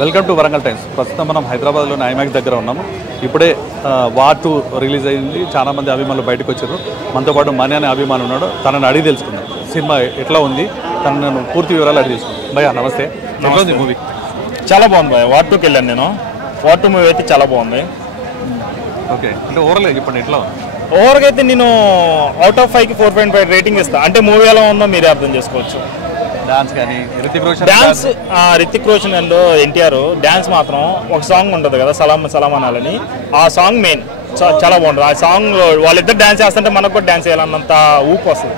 Welcome to Warangal times. ప్రస్తుతం మనం హైదరాబాద్లోని ఐమాక్స్ దగ్గర ఉన్నాము. ఇప్పుడే వార్ 2 రిలీజ్ అయింది. చాలా మంది అభిమానులు బయటకు వచ్చారు. మనతో పాటు మనీ అనే అభిమానులు ఉన్నాడు. తనని అడిగి తెలుసుకుందాం సినిమా ఎట్లా ఉంది, తనను పూర్తి వివరాలు అడిగి తెలుసుకుందాం. భయ్యా నమస్తే. ఎట్లా ఉంది మూవీ? చాలా బాగుంది భయ్యా. వార్ 2కి వెళ్ళాను నేను. వార్ 2 మూవీ అయితే చాలా బాగుంది. ఓకే, అంటే ఓవరాల్గా చెప్పండి ఎట్లా ఉంది? ఓవర్గా అయితే నేను అవుట్ ఆఫ్ 5కి 4.5 రేటింగ్ ఇస్తాను. అంటే మూవీ ఎలా ఉందో మీరే అర్థం చేసుకోవచ్చు. డాన్స్ కానీ రితిక్ రోషన్ అండ్ ఎన్టీఆర్ డాన్స్ మాత్రం ఒక సాంగ్ ఉంటుంది కదా, సలాం సలాం అనాలని. ఆ సాంగ్ మెయిన్ చాలా బాగుంటుంది. ఆ సాంగ్ వాళ్ళిద్దరు డాన్స్ చేస్తుంటే మనకు కూడా డాన్స్ చేయాలన్నంత ఊపు వస్తుంది.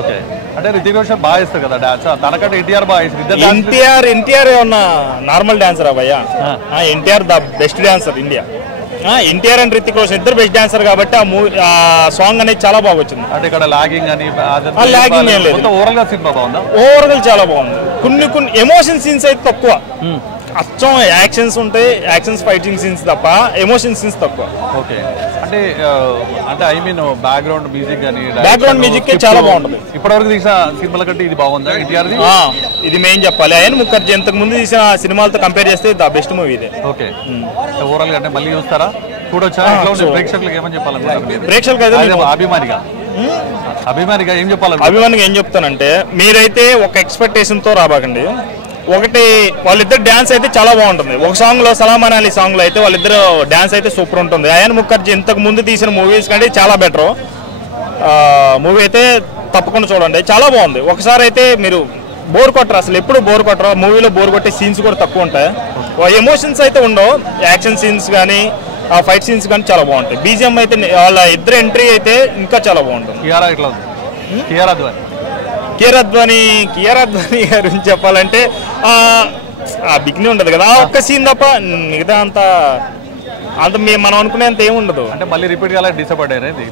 ఓకే, అంటే రితిక్ రోషన్ బాగా ఇస్తారు కదా డాన్స్, తనకంటే ఎన్టీఆర్ బాగా ఇస్తారు. ఎన్టీఆర్ ఏమన్నా నార్మల్ డాన్సర్ భయ్యా? NTR the best dancer India. NTR and Hrithik Roshan ఇద్దరు బెస్ట్ డాన్సర్ కాబట్టి ఆ సాంగ్ అనేది చాలా బాగా వచ్చింది. అంటే ఇక్కడ లాగింగ్ అని లాగింగ్ ఏం లేదు. ఓవరాల్ గా సినిమా బాగుందా? ఓవరాల్ గా చాలా బాగుంది. కొన్ని ఎమోషన్ సీన్స్ అయితే తక్కువ. అచ్చం యాక్షన్స్ ఉంటాయి, యాక్షన్స్ ఫైటింగ్ సీన్స్ తప్ప ఎమోషన్ సీన్స్ తక్కువ. ఓకే, అంటే ఐ మీన్ బ్యాక్గ్రౌండ్ మ్యూజిక్ కానీ బ్యాక్గ్రౌండ్ మ్యూజిక్ చాలా బాగుంటుంది. ఇప్పటివరకు తీసిన సినిమాల కంటే ఇది బాగుందా ఎన్టీఆర్? ఇది మెయిన్ చెప్పాలి. అయన్ ముఖర్జీ ఇంతకు ముందు తీసిన సినిమాలతో కంపేర్ చేస్తే ద బెస్ట్ మూవీ ఇదే. ఓకే, ఓవరాల్ గా అంటే మళ్ళీ చూస్తారా? చూడొచ్చా? ప్రేక్షకులకు ఏమని చెప్పాలనుకుంటున్నారు? ప్రేక్షకులకు అభిమానిగా ఏం చెప్పాలి? అభిమానిగా ఏం చెప్తానంటే, మీరైతే ఒక ఎక్స్పెక్టేషన్ తో రాబాకండి. ఒకటి, వాళ్ళిద్దరు డాన్స్ అయితే చాలా బాగుంటుంది. ఒక సాంగ్ లో సలాం అనాలి సాంగ్ లో అయితే వాళ్ళిద్దరు డాన్స్ అయితే సూపర్ ఉంటుంది. అయన్ ముఖర్జీ ఇంతకు ముందు తీసిన మూవీస్ కంటే చాలా బెటర్. మూవీ అయితే తప్పకుండా చూడండి, చాలా బాగుంది. ఒకసారి అయితే మీరు బోర్ కొట్టరు, అసలు ఎప్పుడు బోర్ కొట్టరు. మూవీలో బోర్ కొట్టే సీన్స్ కూడా తక్కువ ఉంటాయి. ఎమోషన్స్ అయితే ఉండవు. యాక్షన్ సీన్స్ కానీ ఫైట్ సీన్స్ కానీ చాలా బాగుంటాయి. బీజిఎం అయితే వాళ్ళ ఇద్దరు ఎంట్రీ అయితే ఇంకా చాలా బాగుంటుంది. కియారా అద్వానీ గురించి చెప్పాలంటే ఆ బిగ్ని ఉండదు కదా, ఆ ఒక్క సీన్ తప్ప మిగతా అంత మనం అనుకునేంత ఏముండదు. అంటే మళ్ళీ రిపీట్ కాలేదు, డిసప్పాయింట్ అయింది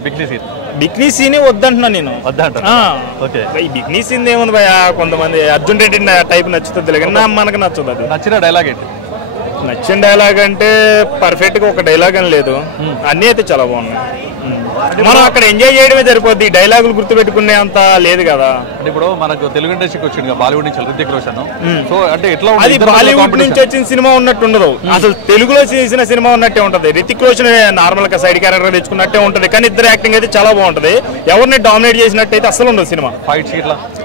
బిగ్ని సీన్ వద్దంటున్నా నేను. ఈ బిగ్ని సీన్ ఏముంది భయ, కొంతమంది అర్జున్ రెడ్డి టైప్ నచ్చుతుంది కానీ మనకు నచ్చదు. అది నచ్చిన డైలాగ్ ఏంటి? నచ్చిన డైలాగ్ అంటే పర్ఫెక్ట్ గా ఒక డైలాగ్ అని లేదు, అన్నీ అయితే చాలా బాగున్నాయి. మనం అక్కడ ఎంజాయ్ చేయడమే సరిపోద్ది, డైలాగులు గుర్తుపెట్టుకునే అంత లేదు కదా. అంటే ఇప్పుడు మనకు తెలుగు ఇండస్ట్రీకి వచ్చింది బాలీవుడ్ నుంచి రితిక్ రోషన్. సో అంటే ఎట్లా అది బాలీవుడ్ నుంచి వచ్చిన సినిమా ఉన్నట్టు ఉండదు, అసలు తెలుగులో చేసిన సినిమా ఉన్నట్టే ఉంటది. రితిక్ రోషన్ నార్మల్ గా సైడ్ క్యారెక్టర్ తెచ్చుకున్నట్టే ఉంటది, కానీ ఇద్దరు యాక్టింగ్ అయితే చాలా బాగుంటది. ఎవరిని డామినేట్ చేసినట్టు అయితే అసలు ఉండదు సినిమా.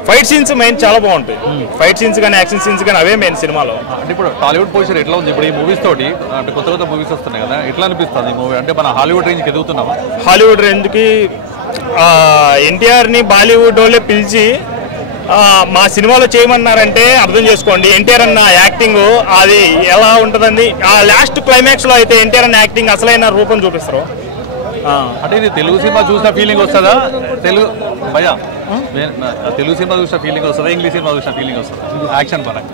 ఫైట్ సీన్స్ మెయిన్ చాలా బాగుంటాయి. ఫైట్ సీన్స్ కానీ యాక్షన్ సీన్స్ కానీ అవే మెయిన్ సినిమాలో. అంటే ఇప్పుడు టాలీవుడ్ పొజిషన్ ఎట్లా ఉంది ఇప్పుడు ఈ మూవీస్ తోటి? అంటే కొత్త మూవీస్ వస్తున్నాయి కదా, ఎట్లా అనిపిస్తుంది ఈ మూవీ? అంటే మన హాలీవుడ్ రేంజ్కి ఎదుగుతున్నామా? హాలీవుడ్ రేంజ్కి ఎన్టీఆర్ని బాలీవుడ్ వాళ్ళే పిలిచి మా సినిమాలో చేయమన్నారంటే అర్థం చేసుకోండి. ఎన్టీఆర్ అన్న యాక్టింగ్ అది ఎలా ఉంటుందండి. ఆ లాస్ట్ క్లైమాక్స్ లో అయితే ఎన్టీఆర్ అన్న యాక్టింగ్ అసలైన రూపం చూపిస్తారు. అంటే ఇది తెలుగు సినిమా చూసిన ఫీలింగ్ వస్తుందా? తెలుగు సినిమా చూసిన ఫీలింగ్ వస్తుందా? ఇంగ్లీష్ సినిమా చూసిన ఫీలింగ్ వస్తుందా యాక్షన్ పరంగా?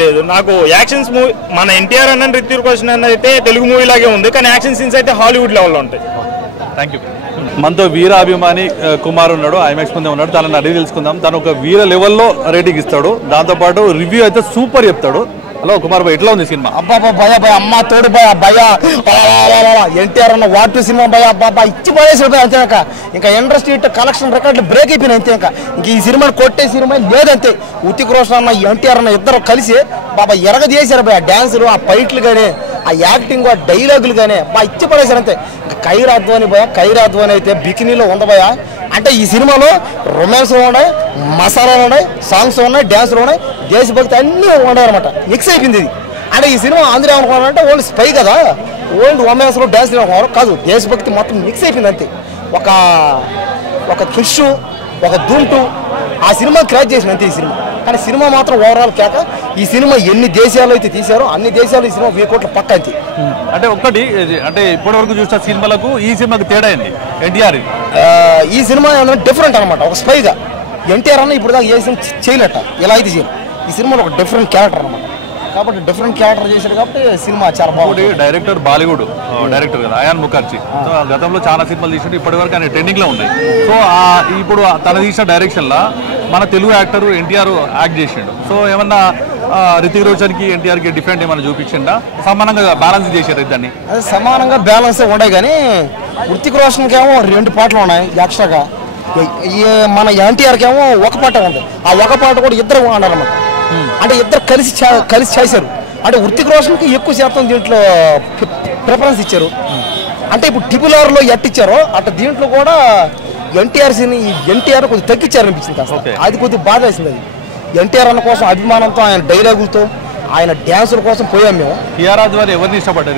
లేదు, నాకు యాక్షన్స్ మూవీ మన ఎన్టీఆర్ అన్న రితిక్ రోషన్ అన్న అయితే తెలుగు మూవీ లాగే ఉంది, కానీ యాక్షన్ సీన్స్ అయితే హాలీవుడ్ లెవెల్లో ఉంటాయి. Thank you. మనతో వీరాభిమాని కుమార్ ఉన్నాడు, ఐమాక్స్ ముందే ఉన్నాడు. తనని అడిగి తెలుసుకుందాం. తను ఒక వీర లెవెల్లో రేటింగ్ ఇస్తాడు, దాంతోపాటు రివ్యూ అయితే సూపర్ చెప్తాడు. హలో కుమార్ భాయ్, ఎట్లా ఉంది సినిమా? అబ్బా భయ భయ అమ్మ తోడు భయ భయ ఎన్టీఆర్ అన్న వార్ 2 సినిమా భయ అబ్బా ఇచ్చి పడేసాడు భయ. అంతే ఇంకా ఇండస్ట్రీ కలెక్షన్ రికార్డులు బ్రేక్ అయిపోయినాయి. అంతే ఇంక ఈ సినిమాని కొట్టే సినిమా లేదంతే. రితిక్ రోషన్ అన్న ఎన్టీఆర్ అన్న ఇద్దరు కలిసి బాబా ఎరగదీశారు భయ. డాన్సులు, ఆ ఫైట్లు కానీ, ఆ యాక్టింగ్, ఆ డైలాగులు కానీ బా ఇచ్చి పడేశారు అంతే. ఖైరా అద్వానీ భయ, ఖైరా అద్వానీ అయితే బికినీలో ఉంది భయ. అంటే ఈ సినిమాలో రొమాన్స్ ఉన్నాయి, మసాలాలు ఉన్నాయి, సాంగ్స్ ఉన్నాయి, డ్యాన్స్లు ఉన్నాయి, దేశభక్తి అన్నీ ఉన్నాయి అనమాట. మిక్స్ అయిపోయింది ఇది. అంటే ఈ సినిమా ఆంధ్ర ఏమనుకోవాలంటే ఓన్లీ స్పై కదా, ఓల్డ్ రొమాన్స్లో డ్యాన్స్ అనుకోవాలి కాదు, దేశభక్తి మొత్తం మిక్స్ అయిపోయింది అంతే. ఒక కిష్, ఒక ధూమ్టు ఆ సినిమా క్రాచ్ చేసిన అంతే ఈ సినిమా. కానీ సినిమా మాత్రం ఓవరాల్ కేక. ఈ సినిమా ఎన్ని దేశాలు అయితే తీశారో అన్ని దేశాలు ఈ సినిమా 1000 కోట్ల పక్క అంతే. అంటే ఒక్కటి, అంటే ఇప్పటి వరకు చూసిన సినిమాలకు ఈ సినిమాకి తేడా ఏంది? ఎన్టీఆర్ ఈ సినిమా ఏమన్నా డిఫరెంట్ అనమాట. ఒక స్పైగా ఎన్టీఆర్ అన్న ఇప్పుడు దాకా ఏ సినిమా చేయలేట, ఎలా అయితే చేయాలి. ఈ సినిమాలో ఒక డిఫరెంట్ క్యారెక్టర్ అనమాట. కాబట్టి డిఫరెంట్ క్యారెక్టర్ చేశాడు కాబట్టి సినిమా చాలా బాగుంది. డైరెక్టర్ బాలీవుడ్ డైరెక్టర్ కదా అయాన్ ముఖర్జీ. సో గతంలో చాలా సినిమాలు తీసి ఇప్పటి వరకు ఆయన ట్రెండింగ్ లో ఉన్నాయి. సో ఇప్పుడు తన తీసిన డైరెక్షన్ లా మన తెలుగు యాక్టర్ ఎన్టీఆర్ యాక్ట్ చేసిండు. సో ఏమన్నా రితిక్ రోషన్ కి ఎన్టీఆర్ కి డిఫరెంట్ ఏమైనా చూపించిందా? సమానంగా బ్యాలెన్స్ చేశారు ఇద్దరిని? అదే సమానంగా బ్యాలెన్స్ ఉన్నాయి, కానీ రితిక్ రోషన్కి ఏమో 2 పాటలు ఉన్నాయి ఎక్స్ట్రాగా. మన ఎన్టీఆర్కి ఏమో ఒక పాట ఉంది. ఆ ఒక పాట కూడా ఇద్దరు అన్నారన్నమాట. అంటే ఇద్దరు కలిసి చేశారు. అంటే హృతిక్ రోషన్కి ఎక్కువ శాతం దీంట్లో ప్రిఫరెన్స్ ఇచ్చారు. అంటే ఇప్పుడు ట్రిపుల్-ఆర్లో ఎట్టిచ్చారో అట్లా దీంట్లో కూడా ఎన్టీఆర్ కొద్దిగా తగ్గించారు అనిపించింది కాస్త. అది కొద్దిగా బాధ వేసింది. అది ఎన్టీఆర్ అన్న కోసం అభిమానంతో, ఆయన డైలాగులతో, ఆయన డ్యాన్సుల కోసం పోయాం మేము. టీఆర్ ఆధ్వర్యం ఎవరిని ఇష్టపడ్డారు?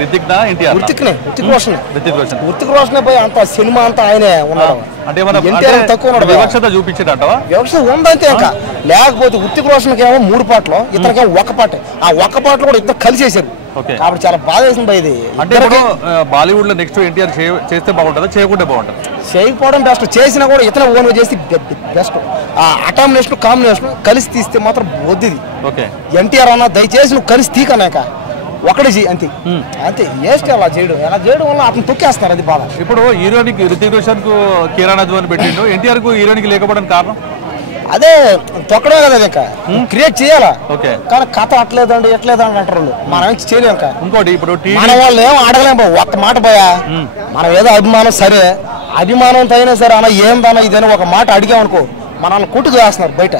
హృతిక్ రోషన్ పోయి అంత సినిమా అంతా ఆయనే ఉన్నాడు. అంటే ఎన్టీఆర్ తక్కువ ఉన్నాడు. వివక్షత చూపించేటంట వివక్షత ఉందంతే. ఇంకా లేకపోతే హృతిక్ రోషన్కి ఏమో 3 పాటలు, ఇతనికేమో 1 పాట. ఆ 1 పాటలు కూడా ఇద్దరు కలిసేసారు. కాబట్టి చాలా బాధ వేసింది ఇది. అంటే బాలీవుడ్ లో నెక్స్ట్ ఎన్టీఆర్ చేస్తే బాగుంటుందా, చేయకుంటే బాగుంటుంది? చేయకపోవడం బెస్ట్. చేసినా కూడా ఇతర ఓన్గా చేస్తే బెస్ట్. ఆ అటామినేషన్ కాంబినేషన్ కలిసి తీస్తే మాత్రం వద్దు. ఎన్టీఆర్ అన్న దయచేసి నువ్వు కలిసి తీకనాక ఒకటి అంతే అంతే. వేస్ట్ అలా చేయడం వల్ల అతను తొక్కేస్తున్నారు. అది బాధ. ఇప్పుడు హీరోయిన్కి హృతిక్ రోషన్ కు కిరణ్ అద్వాని పెట్టిండు, ఎన్టీఆర్ కు హీరోయిన్కి లేకపోవడం కారణం అదే తొక్కడే కదా. ఇంకా క్రియేట్ చేయాలా, కానీ కథ అట్లేదండి ఎట్లేదండి అంటారు. మనం ఏం చేయలేం. ఇంకోటి ఇప్పుడు మన వాళ్ళు ఏం అడగలేము. ఒక్క మాట పోయా, మనం ఏదో అభిమానం, సరే అభిమానంతో అయినా సరే అన్న ఏందన్నా ఇదని ఒక మాట అడిగామనుకో మనల్ని కుట్టుకు వేస్తున్నారు బయట.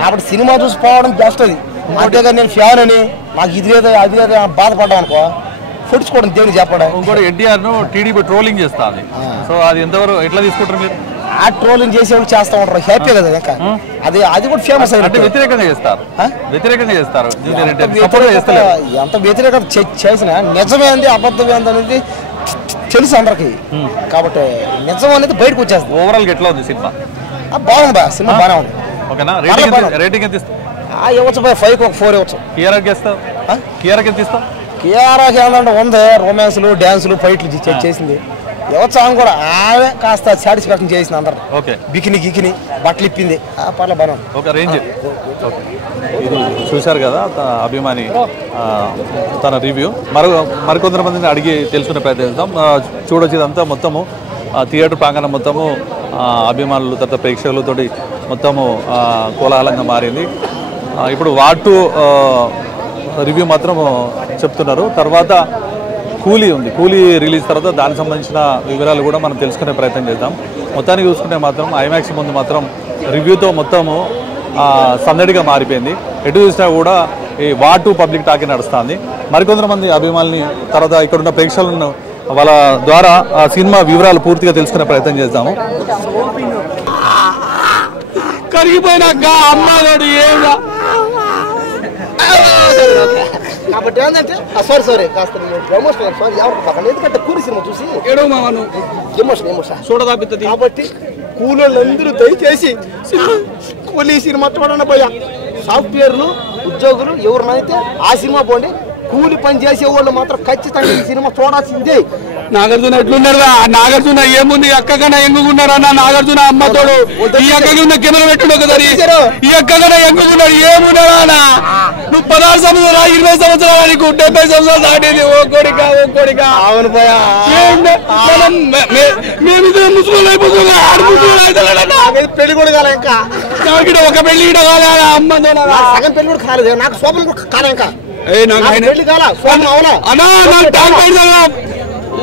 కాబట్టి సినిమా చూసి పోవడం బెస్ట్. అది అంతేగా నేను ఫ్యాన్ అని నాకు ఇది లేదా అది లేదా బాధపడ్డాం అనుకో పొడుచుకోవడం దేవుని చెప్పడం. ఇంకోటి ఎన్టీఆర్ ను టీడీపీ ట్రోలింగ్ చేస్తుంది. సో అది ఎంతవరకు ఎట్లా తీసుకుంటారు మీరు? ఆ ట్రోలింగ్ చేసేవాళ్ళు చేస్తూ ఉంటారు. హ్యాపీ కదా ఇంకా. అది కూడా ఫేమస్ అంటే వ్యతిరేకంగా చేస్తారు. ఎంత వ్యతిరేకత చేసినా నిజమేంది అబద్ధమేంది అనేది తెలుసు అందరికి. కాబట్టి నిజం అనేది బయటకు వచ్చేస్తుంది. ఓవరాల్ ఎట్లా ఉంది సినిమా? బాగుంది బా, సినిమా బాగానే ఉంది. రేటింగ్ ఎంత ఇస్తావు? ఇవ్వచ్చు బా, 5కి ఒక 4 ఇవ్వచ్చు. కియారాకి ఇస్తావు? కియారాకి ఎంత ఇస్తావు? కియారాకి ఏంటంటే ఉంది రొమాన్స్లు, డ్యాన్సులు, ఫైట్లు చేసింది. ఇవ్వచ్చు. ఆమె కూడా ఆమె కాస్త సాటిస్ఫాక్షన్ చేసింది అందరు. బికిని బట్టలు ఇప్పింది. పర్లేదు బాగా ఒక రేంజ్. ఇది చూశారు కదా అభిమాని తన రివ్యూ. మరికొందరు మందిని అడిగి తెలుసుకునే ప్రయత్నిస్తాం. చూడొచ్చు ఇదంతా మొత్తము థియేటర్ ప్రాంగణం మొత్తము అభిమానులు తర్వాత ప్రేక్షకులతోటి మొత్తము కోలాహలంగా మారింది. ఇప్పుడు వాటు రివ్యూ మాత్రం చెప్తున్నారు. తర్వాత కూలీ ఉంది. కూలీ రిలీజ్ తర్వాత దానికి సంబంధించిన వివరాలు కూడా మనం తెలుసుకునే ప్రయత్నం చేద్దాం. మొత్తానికి చూసుకుంటే మాత్రం ఐమాక్స్ ముందు మాత్రం రివ్యూతో మొత్తము సందడిగా మారిపోయింది. ఎటు చూసినా కూడా ఈ వాటు పబ్లిక్ టాకే నడుస్తుంది. మరికొంతమంది అభిమానుల్ని తర్వాత ఇక్కడున్న ప్రేక్షకులను వాళ్ళ ద్వారా ఆ సినిమా వివరాలు పూర్తిగా తెలుసుకునే ప్రయత్నం చేద్దాము. కరిగిపోయినాక అమ్మాడు ఏగా కాబట్టి ఏంటంటే సారీ కాస్త ఎమోషన్ సారీ ఎవరు ఎందుకంటే కూలి సినిమా చూసి ఎమోషన్ చూడదాపిస్తుంది. కాబట్టి కూలీళ్ళందరూ దయచేసి కూలీ సినిమా చూడండి పోయా. సాఫ్ట్వేర్లు ఉద్యోగులు ఎవరినైతే ఆ సినిమా పోండి. కూలి పని చేసే వాళ్ళు మాత్రం ఖచ్చితంగా ఈ సినిమా చూడాల్సిందే. నాగార్జున ఎట్లున్నారా? నాగార్జున ఏముంది అక్కకన్నా ఎంగుకున్నారా? నాగార్జున అమ్మతోడు ఈ అక్కకి ఉన్న కెమెరా పెట్టుడు ఒకసారి ఈ అక్కకన్నా ఎంగుకున్నాడు ఏమున్నారా? నువ్వు 16 సంవత్సరాలు 20 సంవత్సరాలు నీకు 70 సంవత్సరాలు దాటేది. ఓ కోడిక అవును పోయా. మేమిద్దరం ముస్లింలు అయిపోతున్నాం. పెళ్లి కూడా కాలే ఇంకా. ఒక పెళ్లి కూడా కాలే అమ్మతో. సగం పెళ్లి కూడా కాలేదు. నాకు శోభన కూడా కాలే ఇంకా.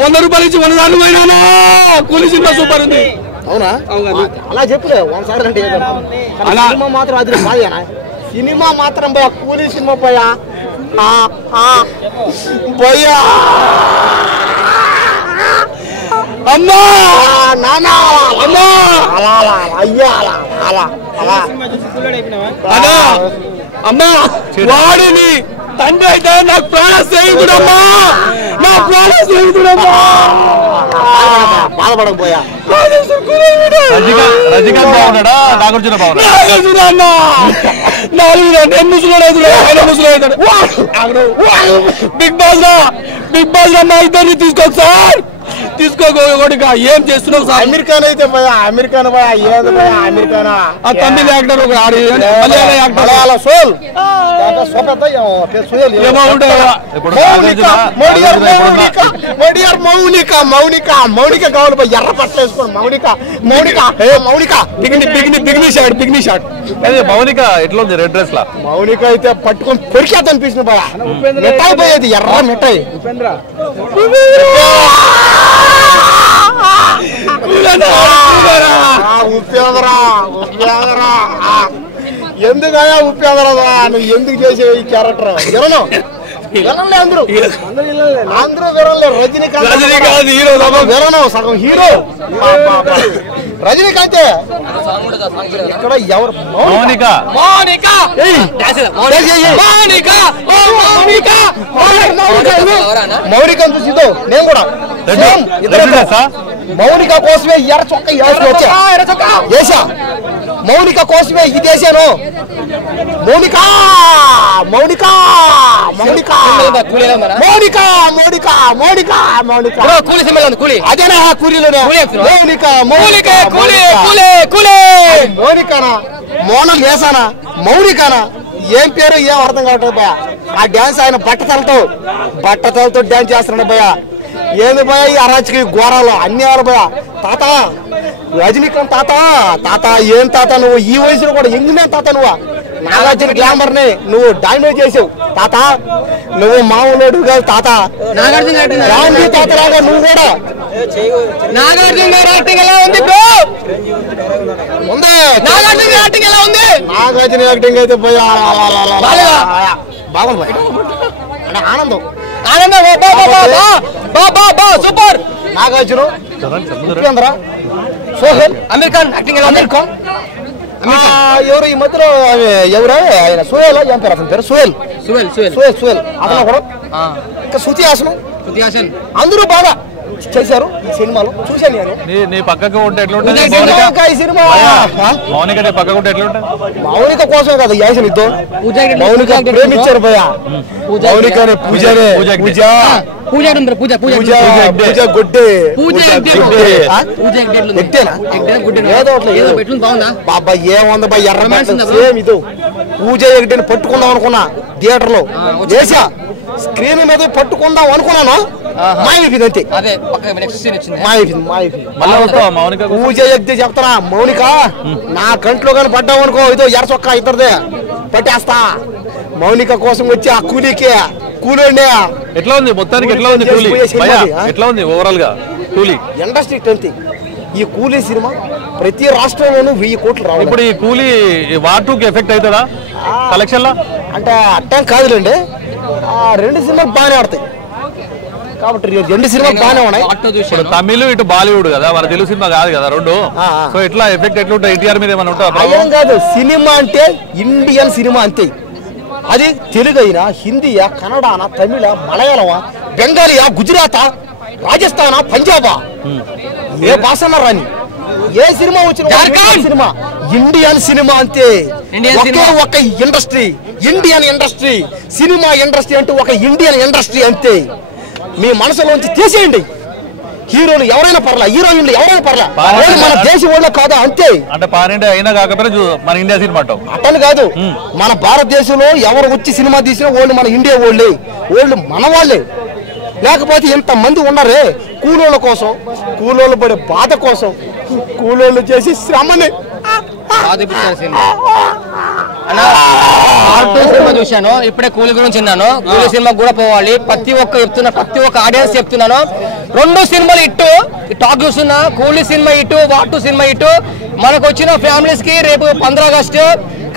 100 రూపాయలు ఇచ్చి 100 సార్లు పోయినా కూలి సినిమా సూపర్ ఉంది. అవునా? అలా చెప్పులే 100 సార్లు అంటే సినిమా మాత్రం అది బాగా. సినిమా మాత్రం పోయా. కూలీ సినిమా పోయా పోయా. అమ్మా నానా అమ్మా అయ్యా అమ్మా వాడిని తండ్రి అయితే నాకు ప్రాణ స్నేహితుడమ్మా. నా ప్రాణ స్నేహితుడమ్మా. బాధపడకపోయా. రజనీకాంత్ బాగున్నాడా? నాగార్జున బాగున్నాడా? నాగార్జున అన్న 4 ముసలాడు బిగ్ బాస్ అన్న ఇద్దరిని తీసుకోవచ్చు సార్. తీసుకోక ఏం చేస్తున్నావు సార్? అమెరికాన్ అయితే పోయా. అమెరికాన్ పోయా. ఏది పోయా అమెరికానా? తమిళ యాక్టర్ ఒక సోల్ మౌనిక కావాలి పోయి. ఎర్ర పట్ల వేసుకోండి. బిగ్ని షాట్. మౌనిక ఎట్లా ఉంది రెడ్ డ్రెస్ లా? మౌనిక అయితే పట్టుకొని పొరికేత అనిపించింది బాగా. మిఠాయి పోయేది ఎర్ర మిఠాయి. ఎందుకయా ఉపయోగరాదా నువ్వు ఎందుకు చేసే ఈ క్యారెక్టర్ వినను వినలే అందరూ వినలే రజనీకాంత్ వినను సగం హీరో రజనీకాంత్ ఇక్కడ ఎవరు మౌనిక మౌనిక చూసిదో నేను కూడా మౌనిక కోసమే ఎర్ర చొక్క వేసా మౌనిక కోసమే ఇది వేసాను మౌనిక మౌనిక మౌనిక మౌనిక మౌనిక మౌనిక మౌనిక అదేనా కూలీలోనే మౌనిక మౌనికనా మౌనం వేసానా మౌనికనా ఏం పేరు ఏం అర్థం కావట్లేదు భయ ఆ డ్యాన్స్ ఆయన బట్టతలతో డ్యాన్స్ చేస్తున్నాడు భయ ఏంది భయ ఈ అరాచకి ఘోరాలు అన్యాయాలు భయ తాత రజనీకాంత్ తాత ఏం తాత నువ్వు ఈ వయసులో కూడా ఎంగినే తాత నువ్వు నాగార్జున గ్లామర్ ని నువ్వు డామినేట్ చేసావు తాత నువ్వు మామూలు కాదు తాత గాంధీ తాత లాగా నువ్వు కూడా నాగార్జున గారి యాక్టింగ్ ఎలా ఉంది బ్రో ఉంది నాగార్జున యాక్టింగ్ ఎలా ఉంది నాగార్జున యాక్టింగ్ అయితే బాగుంది అంటే ఆనందం సూపర్ నాగార్జున ఉపేంద్ర సోహెల్ అమీర్ ఖాన్ యాక్టింగ్ ఎలా ఉంది ఎవరు ఈ మధ్యలో ఎవరు ఆయన సోహెల్ ఏం పేరు అతని పేరు సోహెల్ అతను కూడా ఇంకా శృతి హాసన్ అందరూ బాగా చేశారు ఈ సినిమాలో చూశాను నేను నీ పక్కకు ఉంటే ఎట్లుంటుంది ఈ సినిమా మౌనిక నీ పక్కకు ఉంటే ఎట్లుంటుంది మౌనిక కోసమే కదా యాసన్ ఇద్దో మౌనిక ప్రేమించారు భయ మౌనికనే పూజ గుడ్డే బాబా ఏముంది భయ ఎర్ర సేమ్ ఇది పూజ ఎగటిని పట్టుకుందాం అనుకున్నా థియేటర్ లో చేసా స్క్రీన్ మీద పట్టుకుందాం అనుకున్నాను మాయమైపోయింది అంతే మాయమైపోయింది పూజ ఎగ్ది చెప్తానా మౌనిక నా కంట్లో కానీ పడ్డావు అనుకో ఇదో ఎర్ర చొక్కా ఇద్దరిదే పట్టేస్తా మౌనిక కోసం వచ్చి ఆ కూలండి ఎట్లా ఉంది మొత్తానికి ఎట్లా ఉంది కూలీ ఎట్లా ఉంది ఓవరాల్ గా కూలీ ఇండస్ట్రీ అంతే ఈ కూలీ సినిమా ప్రతి రాష్ట్రంలోనూ 1000 కోట్లు రావాలి ఇప్పుడు ఈ కూలీ వార్ 2 కి ఎఫెక్ట్ అవుతుందా కలెక్షన్ లా అంటే అట్టం కాదులేండి రెండు సినిమాలు బాగానే ఆడతాయి కాబట్టి రెండు సినిమాలు బాగానే ఉన్నాయి ఇప్పుడు తమిళ్ ఇటు బాలీవుడ్ కదా మన తెలుగు సినిమా కాదు కదా రెండు సో ఎట్లా ఎఫెక్ట్ ఎట్లుంటుంది ఎన్టీఆర్ మీద ఏమైనా ఉంటుందా ఏం కాదు సినిమా అంటే ఇండియన్ సినిమా అంతే అది తెలుగు అయినా హిందీయా కన్నడనా తమిళ మలయాళమా బెంగాలీయా గుజరాతా రాజస్థానా పంజాబా ఏ భాష రాని ఏ సినిమా వచ్చిన సినిమా ఇండియన్ సినిమా అంతే ఒకే ఒక industry Indian industry cinema industry అంటే ఒక ఇండియన్ ఇండస్ట్రీ అంతే మీ మనసులోంచి తీసేయండి హీరోలు ఎవరైనా పర్లా హీరోయిన్లు ఎవరైనా పర్లా మన దేశం వాళ్ళ కాదా అంతే అంటే పాన్ ఇండియా అయినా కాకపోతే మన ఇండియా సినిమా అట్టని కాదు మన భారతదేశంలో ఎవరు వచ్చి సినిమా తీసినా వాళ్ళు మన ఇండియా వాళ్ళు మన వాళ్ళే లేకపోతే ఇంతమంది ఉన్నారే కూలోళ్ళ కోసం కూలోళ్ళు పడే బాధ కోసం కూలోళ్ళు చేసి శ్రమని సినిమా చూశాను ఇప్పుడే కూలీ గురించి విన్నాను కూలీ సినిమా కూడా పోవాలి ప్రతి ఒక్క ఆడియన్స్ చెప్తున్నాను రెండు సినిమాలు ఇట్టు టాక్ చూస్తున్నా కూలీ సినిమా ఇటు వాటు సినిమా ఇటు మనకు వచ్చిన ఫ్యామిలీస్ కి రేపు 15 ఆగస్టు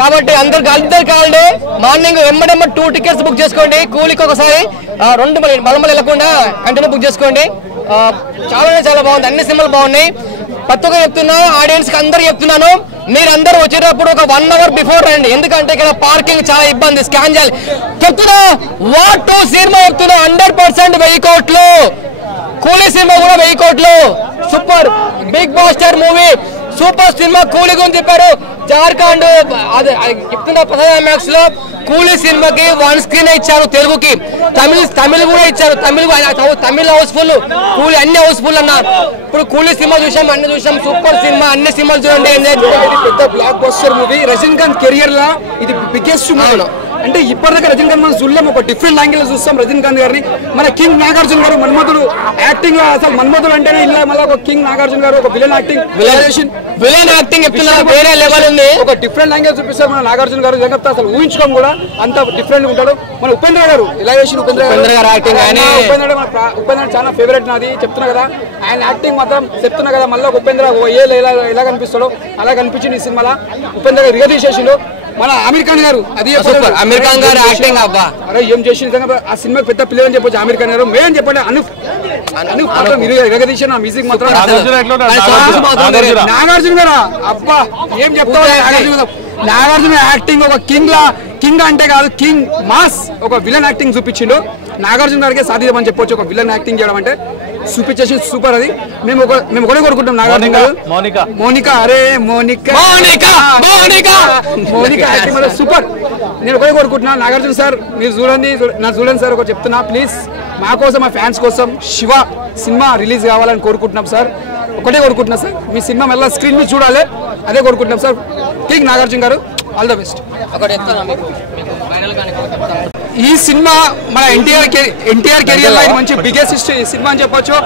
కాబట్టి అందరు కావాలండి మార్నింగ్ ఎమ్మడెమ్మ 2 టికెట్స్ బుక్ చేసుకోండి కూలీకి ఒకసారి 2 మళ్ళీ వెళ్ళకుండా కంటిన్యూ బుక్ చేసుకోండి చాలా బాగుంది అన్ని సినిమాలు బాగున్నాయి ప్రతి ఒక్క చెప్తున్నా ఆడియన్స్ కి అందరు చెప్తున్నాను మీరందరూ వచ్చేటప్పుడు ఒక 1 అవర్ బిఫోర్ రండి ఎందుకంటే ఇక్కడ పార్కింగ్ చాలా ఇబ్బంది స్కాన్ చేయాలి చెప్తున్నా వాట్ 2 సినిమా చెప్తున్నా 100% 1000 కోట్లు కూలీ సినిమా కూడా 1000 కోట్లు super big buster movie super cinema Coolie గురించి చెప్పారు జార్ఖండ్ అదే చెప్తున్నా ప్రసాద్ లో కూలీ సినిమాకి 1 స్క్రీన్ ఇచ్చారు తెలుగుకి తమిళ్ కూడా ఇచ్చారు తమిళ్ హౌస్ఫుల్ కూలీ అన్ని హౌస్ఫుల్ అన్నారు ఇప్పుడు కూలీ సినిమా చూసాం అన్ని చూసాం సూపర్ సినిమా అన్ని సినిమాలు చూడండి పెద్ద blockbuster movie Rajinikanth career లా ఇది బిగ్గెస్ట్ మూవీ అంటే ఇప్పటిదాకా రజనీకాంత్ మనం చూడలేము ఒక డిఫరెంట్ యాంగిల్ చూస్తాం రజనీకాంత్ గారిని మన కింగ్ నాగార్జున గారు మన్మధుడు యాక్టింగ్ లో అసలు మన్మధుడు అంటేనే ఇలా మళ్ళీ ఒక కింగ్ నాగార్జున గారు ఒక విలన్ యాక్టింగ్ వేరే లెవెల్ ఉంది ఒక డిఫరెంట్ యాంగిల్ చూపిస్తారు మన నాగార్జున గారు జగత్ అసలు ఊహించుకోం కూడా అంత డిఫరెంట్ ఉంటాడు మన ఉపేంద్ర గారు ఎలాగేషన్ ఉపేంద్ర గారు యాక్టింగ్ ఉపేంద్ర చాలా ఫేవరెట్ నాది చెప్తున్నా కదా ఆయన యాక్టింగ్ మాత్రం చెప్తున్నా కదా మళ్ళీ ఉపేంద్ర ఎలా కనిపిస్తాడో అలా కనిపించింది ఈ సినిమాలో ఉపేంద్ర గారు రిగదీసేసిండు మన అమీర్ ఖాన్ గారు అది సూపర్ అమీర్ ఖాన్ గారు యాక్టింగ్ అబ్బా అరే ఏం చేసిన ఆ సినిమాకి పెద్ద పిల్లలు అని చెప్పొచ్చు అమీర్ ఖాన్ గారు మెయిన్ చెప్పండి అనూప్ మాత్రం ఎగదీసిన మ్యూజిక్ మాత్రం నాగార్జున గారా అబ్బా ఏం చెప్తావు నాగార్జున యాక్టింగ్ ఒక కింగ్ అంటే కాదు కింగ్ మాస్ ఒక విలన్ యాక్టింగ్ చూపించిండు నాగార్జున గారికి సాధ్యమని చెప్పొచ్చు ఒక విలన్ యాక్టింగ్ చేయడం అంటే చూపించేసి సూపర్ అది మేము ఒకటే కోరుకుంటాం నాగార్జున గారు మోనికా అరే మోనికా సూపర్ నేను ఒకటే కోరుకుంటున్నా నాగార్జున సార్ మీరు చూడండి సార్ ఒక చెప్తున్నా ప్లీజ్ మా కోసం మా ఫ్యాన్స్ కోసం శివ సినిమా రిలీజ్ కావాలని కోరుకుంటున్నాం సార్ ఒకటే కోరుకుంటున్నా సార్ మీ సినిమా మళ్ళీ స్క్రీన్ మీద చూడాలి అదే కోరుకుంటున్నాం సార్ కింగ్ నాగార్జున గారు ఆల్ ద బెస్ట్ ఈ సినిమా మన ఎన్టీఆర్ కెరియర్ లో మంచి బిగ్గెస్ట్ సినిమా అని చెప్పొచ్చు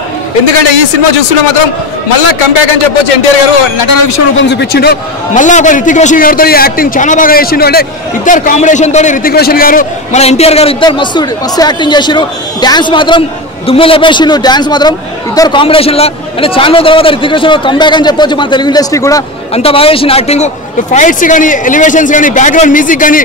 ఎందుకంటే ఈ సినిమా చూస్తున్నా మాత్రం మళ్ళీ కంబ్యాక్ అని చెప్పొచ్చు ఎన్టీఆర్ గారు నటన విశ్వరూపం చూపించిండు మళ్ళీ ఒక రితిక్ రోషన్ గారితో యాక్టింగ్ చాలా బాగా చేసిండు అంటే ఇద్దరు కాంబినేషన్ తోటి రితిక్ రోషన్ గారు మన ఎన్టీఆర్ గారు ఇద్దరు మస్తు యాక్టింగ్ చేసిండు డాన్స్ మాత్రం దుమ్ము లేపేసిండు డాన్స్ మాత్రం ఇద్దరు కాంబినేషన్ లా అంటే చాలా తర్వాత రితిక్ రోషన్ కంబ్యాక్ అని చెప్పొచ్చు మన తెలుగు ఇండస్ట్రీ కూడా అంత బాగా చేసిన యాక్టింగ్ ఫైట్స్ కానీ ఎలివేషన్స్ కానీ బ్యాక్గ్రౌండ్ మ్యూజిక్ కానీ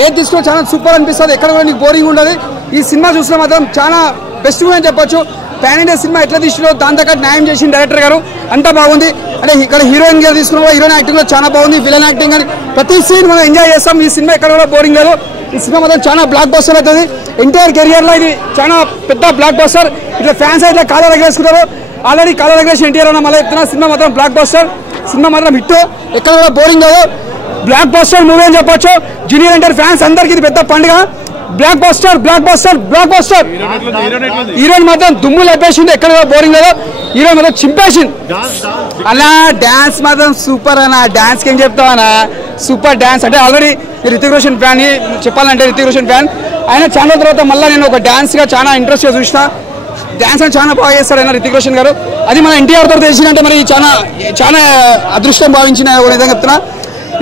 ఏది తీసుకున్నా చాలా సూపర్ అనిపిస్తుంది ఎక్కడ కూడా నీకు బోరింగ్ ఉండదు ఈ సినిమా చూసినా మాత్రం చాలా బెస్ట్ అని చెప్పొచ్చు పాన్ ఇండియా సినిమా ఎట్లా తీసినో దాని తగ్గ న్యాయం చేసిన డైరెక్టర్ గారు అంతా బాగుంది అంటే ఇక్కడ హీరోయిన్ గారు తీసుకున్న హీరోయిన్ యాక్టింగ్ లో చాలా బాగుంది విలన్ యాక్టింగ్ కానీ ప్రతి సీన్ మనం ఎంజాయ్ చేస్తాం ఈ సినిమా ఎక్కడ కూడా బోరింగ్ లేదు ఈ సినిమా మాత్రం చాలా బ్లాక్ బస్టర్ అవుతుంది ఎన్టీఆర్ కెరియర్ లో ఇది చాలా పెద్ద బ్లాక్ బస్టర్ ఇట్లా ఫ్యాన్స్ అయితే కాలర్ ఎగరేసుకుంటారు ఆల్రెడీ కాలర్ ఎగరేసిన ఎన్టీఆర్ అన్న మళ్ళీ చెప్తున్నా సినిమా మాత్రం బ్లాక్ బస్టర్ సినిమా మాత్రం హిట్ ఎక్కడ కూడా బోరింగ్ కాదు బ్లాక్ బస్టర్ మూవీ అని చెప్పొచ్చు జూనియర్ ఎన్టీఆర్ ఫ్యాన్స్ అందరికి ఇది పెద్ద పండుగ బ్లాక్ బస్టర్ హీరోయిన్ మాత్రం దుమ్ము లేపేసింది ఎక్కడ బోరింగ్ లేదు హీరో మాత్రం చింపేసింది అలా డాన్స్ మాత్రం సూపర్ అన్న డాన్స్ ఏం చెప్తావు అన్న సూపర్ డాన్స్ అంటే ఆల్రెడీ రితిక్ రోషన్ ఫ్యాన్ చెప్పాలంటే రితిక్ రోషన్ ఫ్యాన్ ఆయన చాలా తర్వాత మళ్ళీ నేను ఒక డాన్స్ గా చాలా ఇంట్రెస్ట్ గా చూసిన డాన్స్ అని చాలా బాగా చేస్తాడు ఆయన రితిక్ రోషన్ గారు అది మన ఎన్టీఆర్ తో తెలిసిందంటే మరి చాలా అదృష్టం భావించిన విధంగా చెప్తున్నా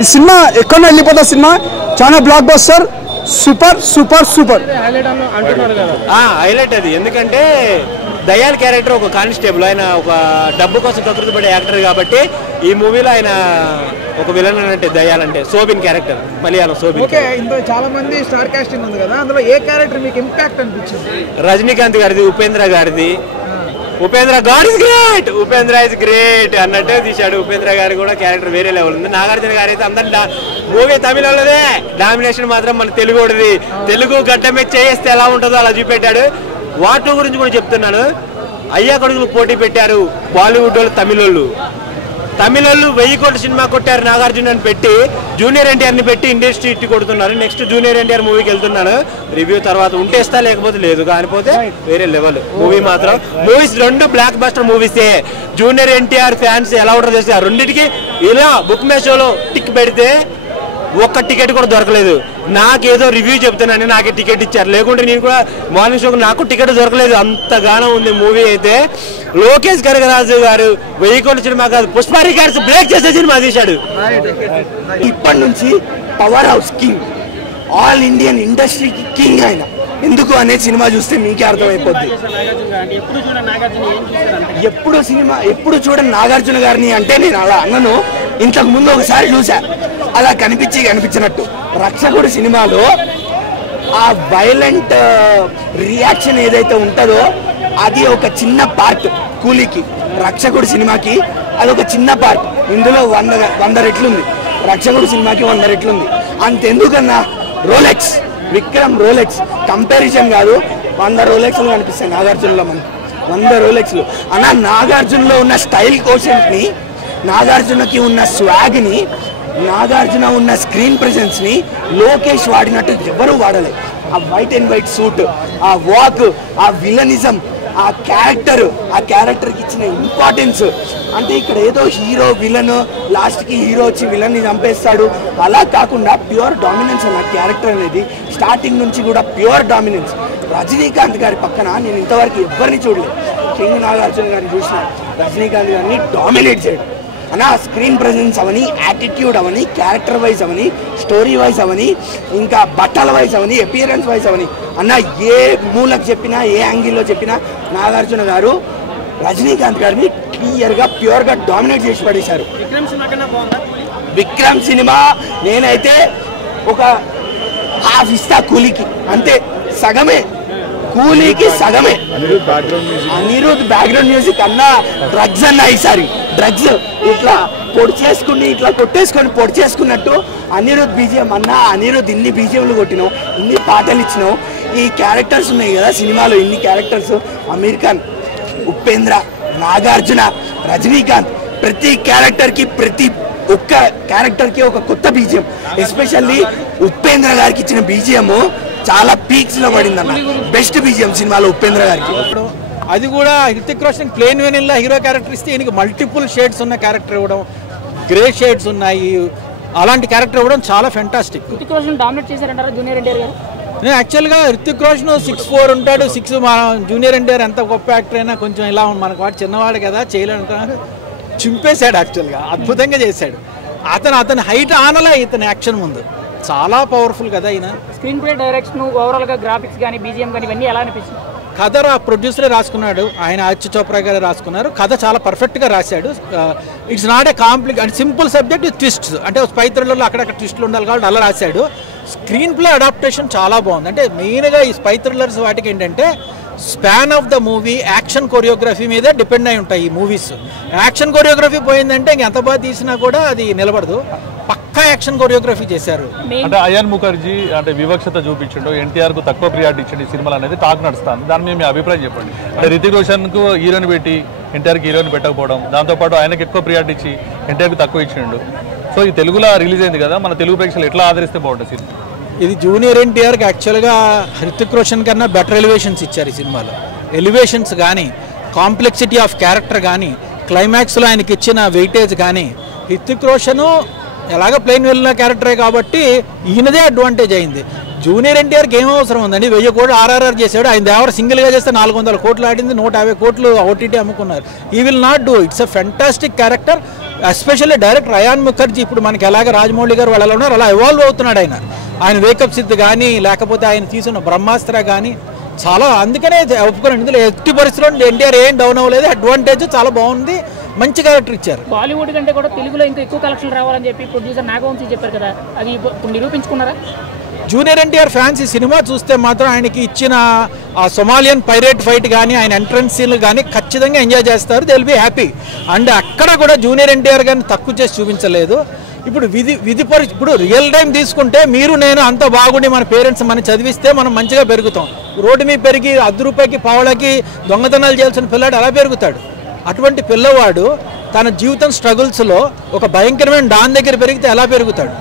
ఈ సినిమా ఎక్కడో వెళ్ళిపోతా సినిమా చాలా బ్లాక్ బస్టర్ సూపర్ హైలైట్ అది ఎందుకంటే దయాల్ క్యారెక్టర్ ఒక కానిస్టేబుల్ ఆయన ఒక డబ్బు కోసం కకృతి పడే యాక్టర్ కాబట్టి ఈ మూవీలో ఆయన ఒక విలన్ అంటే దయాల్ అంటే సోబిన్ క్యారెక్టర్ మలయాళం సోబిన్ చాలా మంది స్టార్ కాస్టింగ్ ఉంది కదా అందులో ఏ క్యారెక్టర్ మీకు ఇంపాక్ట్ అనిపించింది రజనీకాంత్ గారిది ఉపేంద్ర గారిది Upendra God is great Upendra is great అన్నట్టే తీశాడు ఉపేంద్ర గారి కూడా క్యారెక్టర్ వేరే లెవెల్ ఉంది నాగార్జున గారు అయితే అందరి మూవీ తమిళలోదే డామినేషన్ మాత్రం మన తెలుగుడిది తెలుగు గడ్డమే చేస్తే ఎలా ఉంటుందో అలా చూపెట్టాడు వాటి గురించి కూడా చెప్తున్నాను అయ్యా కొడుకులు పోటీ పెట్టారు బాలీవుడ్ వాళ్ళు తమిళోళ్ళు 1000 కోట్ల సినిమా కొట్టారు నాగార్జున అని పెట్టి జూనియర్ ఎన్టీఆర్ని పెట్టి ఇండస్ట్రీ ఇట్టి కొడుతున్నారు నెక్స్ట్ జూనియర్ ఎన్టీఆర్ మూవీకి వెళ్తున్నాను రివ్యూ తర్వాత ఉంటేస్తా లేకపోతే లేదు కానిపోతే వేరే లెవెల్ మూవీ మాత్రం మూవీస్ 2 బ్లాక్ బస్టర్ మూవీసే జూనియర్ ఎన్టీఆర్ ఫ్యాన్స్ ఎలా ఉంటారో తెలిసి ఆ రెండింటికి ఇలా బుక్ మై షోలో టిక్ పెడితే ఒక్క టికెట్ కూడా దొరకలేదు నాకేదో రివ్యూ చెప్తున్నాను నాకే టికెట్ ఇచ్చారు లేకుంటే నేను కూడా మార్నింగ్ షోకి నాకు టికెట్ దొరకలేదు అంతగానో ఉంది మూవీ అయితే లోకేష్ కనగరాజు గారు 1000 కోట్ల సినిమా కాదు పుష్పారి గారు బ్రేక్ చేసే సినిమా తీశాడు ఇప్పటి నుంచి power house king all Indian ఇండస్ట్రీకి కింగ్ ఆయన ఎందుకు అనే సినిమా చూస్తే మీకే అర్థమైపోద్ది ఎప్పుడు చూడని నాగార్జున గారిని అంటే నేను అలా అన్నను ఇంతకు ముందు ఒకసారి చూసా అలా కనిపించినట్టు రక్షకుడు సినిమాలో ఆ వైలెంట్ రియాక్షన్ ఏదైతే ఉంటుందో అది ఒక చిన్న పార్ట్ కూలీకి రక్షకుడు సినిమాకి అది ఒక చిన్న పార్ట్ ఇందులో 100 రెట్లుంది రక్షకుడు సినిమాకి 100 రెట్లుంది అంతెందుకన్నా రోలెక్స్ విక్రమ్ రోలెక్స్ కంపారిజన్ కాదు 100 రోలెక్స్లు కనిపిస్తాయి నాగార్జునలో మనకి 100 రోలెక్స్లు అన్నా నాగార్జునలో ఉన్న స్టైల్ కోషెంట్ని నాగార్జునకి ఉన్న స్వాగ్ని నాగార్జున ఉన్న స్క్రీన్ ప్రెజెన్స్ని లోకేష్ వాడినట్టు ఎవరు వాడలేదు ఆ వైట్ అండ్ వైట్ సూట్ ఆ వాక్ ఆ విలనిజం ఆ క్యారెక్టర్కి ఇచ్చిన ఇంపార్టెన్స్ అంటే ఇక్కడ ఏదో హీరో విలన్ లాస్ట్కి హీరో వచ్చి విలన్ని చంపేస్తాడు అలా కాకుండా ప్యూర్ డామినెన్స్ అన్న క్యారెక్టర్ అనేది స్టార్టింగ్ నుంచి కూడా ప్యూర్ డామినెన్స్ రజనీకాంత్ గారి పక్కన నేను ఇంతవరకు ఎవరిని చూడలేదు కింగ్ నాగార్జున గారిని చూసిన రజనీకాంత్ గారిని డామినేట్ చేయడం అన్నా స్క్రీన్ ప్రెజెన్స్ అవని యాటిట్యూడ్ అవని క్యారెక్టర్ వైజ్ అవని స్టోరీ వైజ్ అవని ఇంకా బట్టల వైజ్ అవని అపియరెన్స్ వైజ్ అవని అన్న ఏ మూలకు చెప్పినా ఏ యాంగిల్లో చెప్పినా నాగార్జున గారు రజనీకాంత్ గారిని క్లియర్గా ప్యూర్గా డామినేట్ చేసి పడేశారు విక్రమ్ సినిమా నేనైతే ఒక హాఫ్ ఇస్తా కూలీకి, అంతే, సగమే కూలీకి సగమే. అనిరుద్ బ్యాక్గ్రౌండ్ మ్యూజిక్ అన్నా డ్రగ్స్ అన్నా, ఈసారి డ్రగ్స్ ఇట్లా పొడి చేసుకుని ఇట్లా కొట్టేసుకొని పొడి చేసుకున్నట్టు అనిరుద్ బీజిఎం అన్నా. అనిరుద్ ఇన్ని బీజిఎంలు కొట్టినావు, ఇన్ని పాటలు ఇచ్చినావు, ఈ క్యారెక్టర్స్ ఉన్నాయి కదా సినిమాలో, ఇన్ని క్యారెక్టర్స్, అమీర్ ఖాన్, ఉపేంద్ర, నాగార్జున, రజనీకాంత్, ప్రతి క్యారెక్టర్కి ప్రతి ఒక్క క్యారెక్టర్కి ఒక కొత్త బీజిఎం. ఎస్పెషల్లీ ఉపేంద్ర గారికి ఇచ్చిన బీజిఎం చాలా పీక్స్ లో పడింది అన్న. బెస్ట్ బీజిఎం సినిమాలో ఉపేంద్ర గారికి. అది కూడా Hrithik Roshan plain vanilla hero character ఇస్తే ఈయనకి మల్టిపుల్ షేడ్స్ ఉన్న క్యారెక్టర్ ఇవ్వడం, గ్రే షేడ్స్ ఉన్నాయి, అలాంటి క్యారెక్టర్ ఇవ్వడం చాలా ఫెంటాస్టిక్. హృతిక్ రోషన్ డామినేట్ చేశారంటారా జూనియర్ ఎన్టీఆర్ గారు? నేను యాక్చువల్గా హృతిక్ రోషన్ 6'4" ఉంటాడు, 6 జూనియర్ ఎన్టీఆర్ ఎంత గొప్ప యాక్టర్ అయినా కొంచెం ఇలా మనకు వాడు చిన్నవాడు కదా చేయలేడు, చింపేశాడు. యాక్చువల్గా అద్భుతంగా చేశాడు. అతని హైట్ ఆనలా ఇతని యాక్షన్ ముందు చాలా పవర్ఫుల్ కదా. ఈయన స్క్రీన్ ప్లే, డైరెక్షన్, ఓవరాల్ గా గ్రాఫిక్స్ కానీ బీజిఎం కానీ ఇవన్నీ ఎలా అనిపిస్తుంది? కథ ప్రొడ్యూసరే రాసుకున్నాడు, ఆయన ఆదిత్య చోప్రా గారు రాసుకున్నారు. కథ చాలా పర్ఫెక్ట్గా రాశాడు. It's not a complicate simple subject with twists, అంటే స్పై థ్రిల్లర్లో అక్కడక్కడ ట్విస్ట్లు ఉండాలి కాబట్టి అలా రాశాడు. స్క్రీన్ ప్లే అడాప్టేషన్ చాలా బాగుంది. అంటే మెయిన్గా ఈ స్పై థ్రిల్లర్స్ వాటికి ఏంటంటే span of the movie action choreography మీదే డిపెండ్ అయి ఉంటాయి ఈ మూవీస్. యాక్షన్ కొరియోగ్రఫీ పోయిందంటే ఎంత బాగా తీసినా కూడా అది నిలబడదు. పక్కా యాక్షన్ కొరియోగ్రఫీ చేశారు. అంటే అయాన్ ముఖర్జీ అంటే వివక్షత చూపించండు, ఎన్టీఆర్ కు తక్కువ ప్రియారిటీ ఇచ్చిండు ఈ సినిమాలు అనేది టాక్ నడుస్తాను. దాని మీద మీ అభిప్రాయం చెప్పండి. అంటే రితిక్ రోషన్ కు హీరోని పెట్టి ఎన్టీఆర్కి హీరోని పెట్టకపోవడం, దాంతోపాటు ఆయనకు ఎక్కువ ప్రియారిటీ ఇచ్చి ఎన్టీఆర్కి తక్కువ ఇచ్చిండు. సో ఈ తెలుగులో రిలీజ్ అయింది కదా, మన తెలుగు ప్రేక్షకులు ఎట్లా ఆదరిస్తే బాగుంటుంది సినిమా? ఇది జూనియర్ ఎన్టీఆర్కి యాక్చువల్గా హృతిక్ రోషన్ కన్నా బెటర్ ఎలివేషన్స్ ఇచ్చారు ఈ సినిమాలో. ఎలివేషన్స్ కానీ, కాంప్లెక్సిటీ ఆఫ్ క్యారెక్టర్ కానీ, క్లైమాక్స్లో ఆయనకి ఇచ్చిన వెయిటేజ్ కానీ, హృతిక్ రోషను ఎలాగ ప్లెయిన్ వెళ్ళిన క్యారెక్టరే కాబట్టి ఈయనదే అడ్వాంటేజ్ అయింది. జూనియర్ ఎన్టీఆర్కి ఏం అవసరం ఉందండి, 1000 కోట్లు ఆర్ఆర్ఆర్ చేశాడు. ఆయన దేవర సింగిల్గా చేస్తే 400 కోట్లు ఆడింది, 150 కోట్లు ఓటీటీ అమ్ముకున్నారు. ఈ will not do. It's a fantastic character. Especially director Ayan Mukerji ఇప్పుడు మనకి ఎలాగ రాజమౌళి గారు వాళ్ళు ఉన్నారు అలా ఎవాల్వ్ అవుతున్నాడు. ఆయన వేకప్ సిద్ధ్ కానీ, లేకపోతే ఆయన తీసుకున్న బ్రహ్మాస్త్ర కానీ చాలా, అందుకనే ఒప్పుకున్నాను. ఇందులో ఎట్టి పరిస్థితుల్లో ఎన్టీఆర్ ఏం డౌన్ అవ్వలేదు, అడ్వాంటేజ్ చాలా బాగుంది, మంచి క్యారెక్టర్ ఇచ్చారు. బాలీవుడ్ కంటే కూడా తెలుగులో ఇంకా ఎక్కువ కలెక్షన్ రావాలని చెప్పి ప్రొడ్యూసర్ నాగవంశీ చెప్పారు కదా, అది నిరూపించుకున్నారా? జూనియర్ ఎన్టీఆర్ ఫ్యాన్స్ ఈ సినిమా చూస్తే మాత్రం ఆయనకి ఇచ్చిన ఆ సొమాలియన్ పైరేట్ ఫైట్ కానీ, ఆయన ఎంట్రన్స్ సీన్లు కానీ ఖచ్చితంగా ఎంజాయ్ చేస్తారు. They will be happy. And అక్కడ కూడా జూనియర్ ఎన్టీఆర్ గారిని తక్కువ చేసి చూపించలేదు. ఇప్పుడు ఇప్పుడు రియల్ టైం తీసుకుంటే మీరు నేను అంత బాగుండి మన పేరెంట్స్ మనం చదివిస్తే మనం మంచిగా పెరుగుతాం. రోడ్డు మీద పెరిగి 10 రూపాయకి పావలకి దొంగతనాలు చేయాల్సిన పిల్లాడు అలా పెరుగుతాడు. అటువంటి పిల్లవాడు తన జీవితం స్ట్రగుల్స్లో ఒక భయంకరమైన డాన్ దగ్గర పెరిగితే ఎలా పెరుగుతాడు?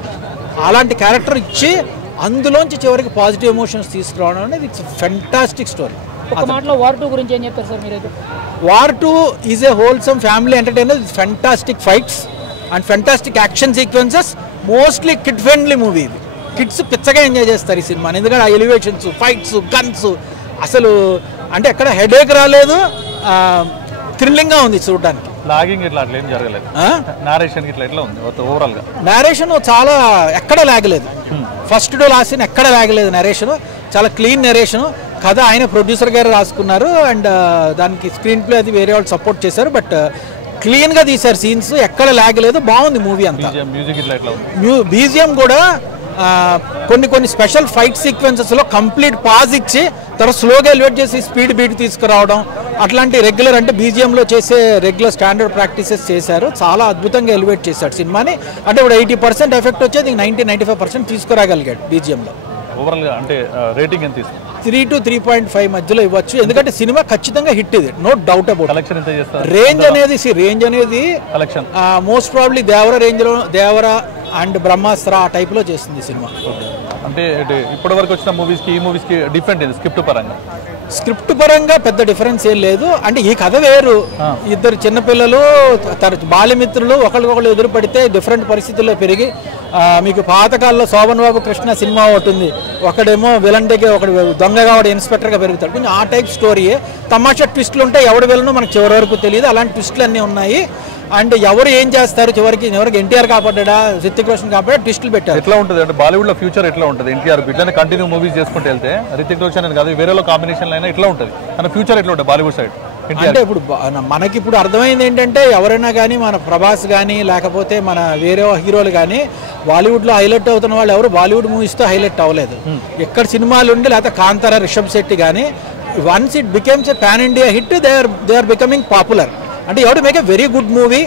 అలాంటి క్యారెక్టర్ ఇచ్చి అందులోంచి చివరికి పాజిటివ్ ఎమోషన్స్ తీసుకురావడం అనేది ఇట్స్ ఫెంటాస్టిక్ స్టోరీ. ఒక మాటలో వార్ 2 గురించి ఏం చెప్తారు సార్ మీరైతే? War 2 is a wholesome family entertainer with fantastic fights and fantastic action sequences. Mostly kid friendly movie ఇది. కిడ్స్ పిచ్చగా ఎంజాయ్ చేస్తారు ఈ సినిమాని, ఎందుకంటే ఆ ఎలివేషన్స్, ఫైట్స్, గన్స్ అసలు అంటే ఎక్కడ హెడేక్ రాలేదు, థ్రిల్లింగ్గా ఉంది చూడడానికి. లాగింగ్ ఇట్లా అట్లా ఏం జరగలేదు. నారేషన్ ఇట్లా ఎట్లా ఉంది ఓవరాల్ గా? నారేషన్ చాలా ఎక్కడ లాగలేదు. ఫస్ట్ టు లాస్ట్ సీన్ ఎక్కడ లాగలేదు. నరేషన్ చాలా క్లీన్ నరేషన్. కథ ఆయన ప్రొడ్యూసర్ గారు రాసుకున్నారు అండ్ దానికి స్క్రీన్ ప్లే అది వేరే వాళ్ళు సపోర్ట్ చేశారు. బట్ క్లీన్గా తీశారు సీన్స్, ఎక్కడ లాగలేదు. బాగుంది మూవీ అంతా. మ్యూజిక్ ఇట్లా ఎట్లా ఉంది? బీజిఎం కూడా కొన్ని స్పెషల్ ఫైట్ సీక్వెన్సెస్లో కంప్లీట్ పాజ్ ఇచ్చి తర్వాత స్లోగా ఎలివేట్ చేసి స్పీడ్ బీట్ తీసుకురావడం అట్లాంటి రెగ్యులర్ అంటే బీజిఎంలో చేసే రెగ్యులర్ స్టాండర్డ్ ప్రాక్టీసెస్ చేశారు. చాలా అద్భుతంగా ఎలివేట్ చేశాడు సినిమాని. అంటే ఇప్పుడు 80% ఎఫెక్ట్ వచ్చేది 90-95% తీసుకురాగలిగాడు బీజిఎంలో. ఓవరాల్గా అంటే రేటింగ్ ఎంత ఇస్తుంది? 3 to 3.5 మధ్యలో ఇవ్వచ్చు. ఎందుకంటే సినిమా ఖచ్చితంగా హిట్ ఇది, నో డౌట్ అబౌట్. కలెక్షన్ ఎంత చేస్తారు? రేంజ్ అనేది కలెక్షన్ మోస్ట్ ప్రాబ్లీ దేవర రేంజ్లో, దేవర అండ్ బ్రహ్మాస్త్ర ఆ టైప్లో చేస్తుంది సినిమా. అంటే ఇప్పటి వరకు వచ్చిన మూవీస్కి ఈ మూవీస్కి డిఫరెంట్ ఇది స్క్రిప్ట్ పరంగా పెద్ద డిఫరెన్స్ ఏం లేదు. అంటే ఈ కథ వేరు, ఇద్దరు చిన్నపిల్లలు బాల్యమిత్రులు ఒకరికొకరు ఎదురు పడితే డిఫరెంట్ పరిస్థితుల్లో పెరిగి మీకు పాతకాలంలో శోభన్ బాబు కృష్ణ సినిమా ఒకటి ఉంది, ఒకడేమో విలన్ దగ్గర ఒకడు దొంగగా వాడు ఇన్స్పెక్టర్గా పెరుగుతాడు. కొంచెం ఆ టైప్ స్టోరీయే. తమాషా ట్విస్టులు ఉంటాయి, ఎవడు విలను మనకు చివరి వరకు తెలియదు. అలాంటి ట్విస్టులు అన్నీ ఉన్నాయి. అండ్ ఎవరు ఏం చేస్తారు చివరికి ఎన్టీఆర్ కాపాడా, రితిక్ రోషన్ కాపాడా, ట్విస్టులు పెట్టారు. ఎట్లా ఉంటుంది అంటే బాలీవుడ్ లో ఫ్యూచర్ ఎట్లా ఉంటుంది? ఎన్టీఆర్ ఇట్లానే కంటిన్యూ మూవీస్ చేసుకుంటూ వెళ్తే రితిక్ రోషన్ కాదు వేరేలో కాంబినేషన్ అయినా ఎట్లా ఉంటుంది? అంటే ఫ్యూచర్ ఎట్లా ఉంటుంది బాలీవుడ్ సైడ్? అంటే ఇప్పుడు మనకి ఇప్పుడు అర్థమైంది ఏంటంటే ఎవరైనా కానీ మన ప్రభాస్ కానీ లేకపోతే మన వేరే హీరోలు కానీ బాలీవుడ్లో హైలైట్ అవుతున్న వాళ్ళు ఎవరు బాలీవుడ్ మూవీస్తో హైలైట్ అవ్వలేదు. ఎక్కడ సినిమాలు ఉండి లేకపోతే కాంతార, రిషబ్ శెట్టి కానీ once it becomes a pan India hit they are becoming popular. అంటే you have to make a very good movie,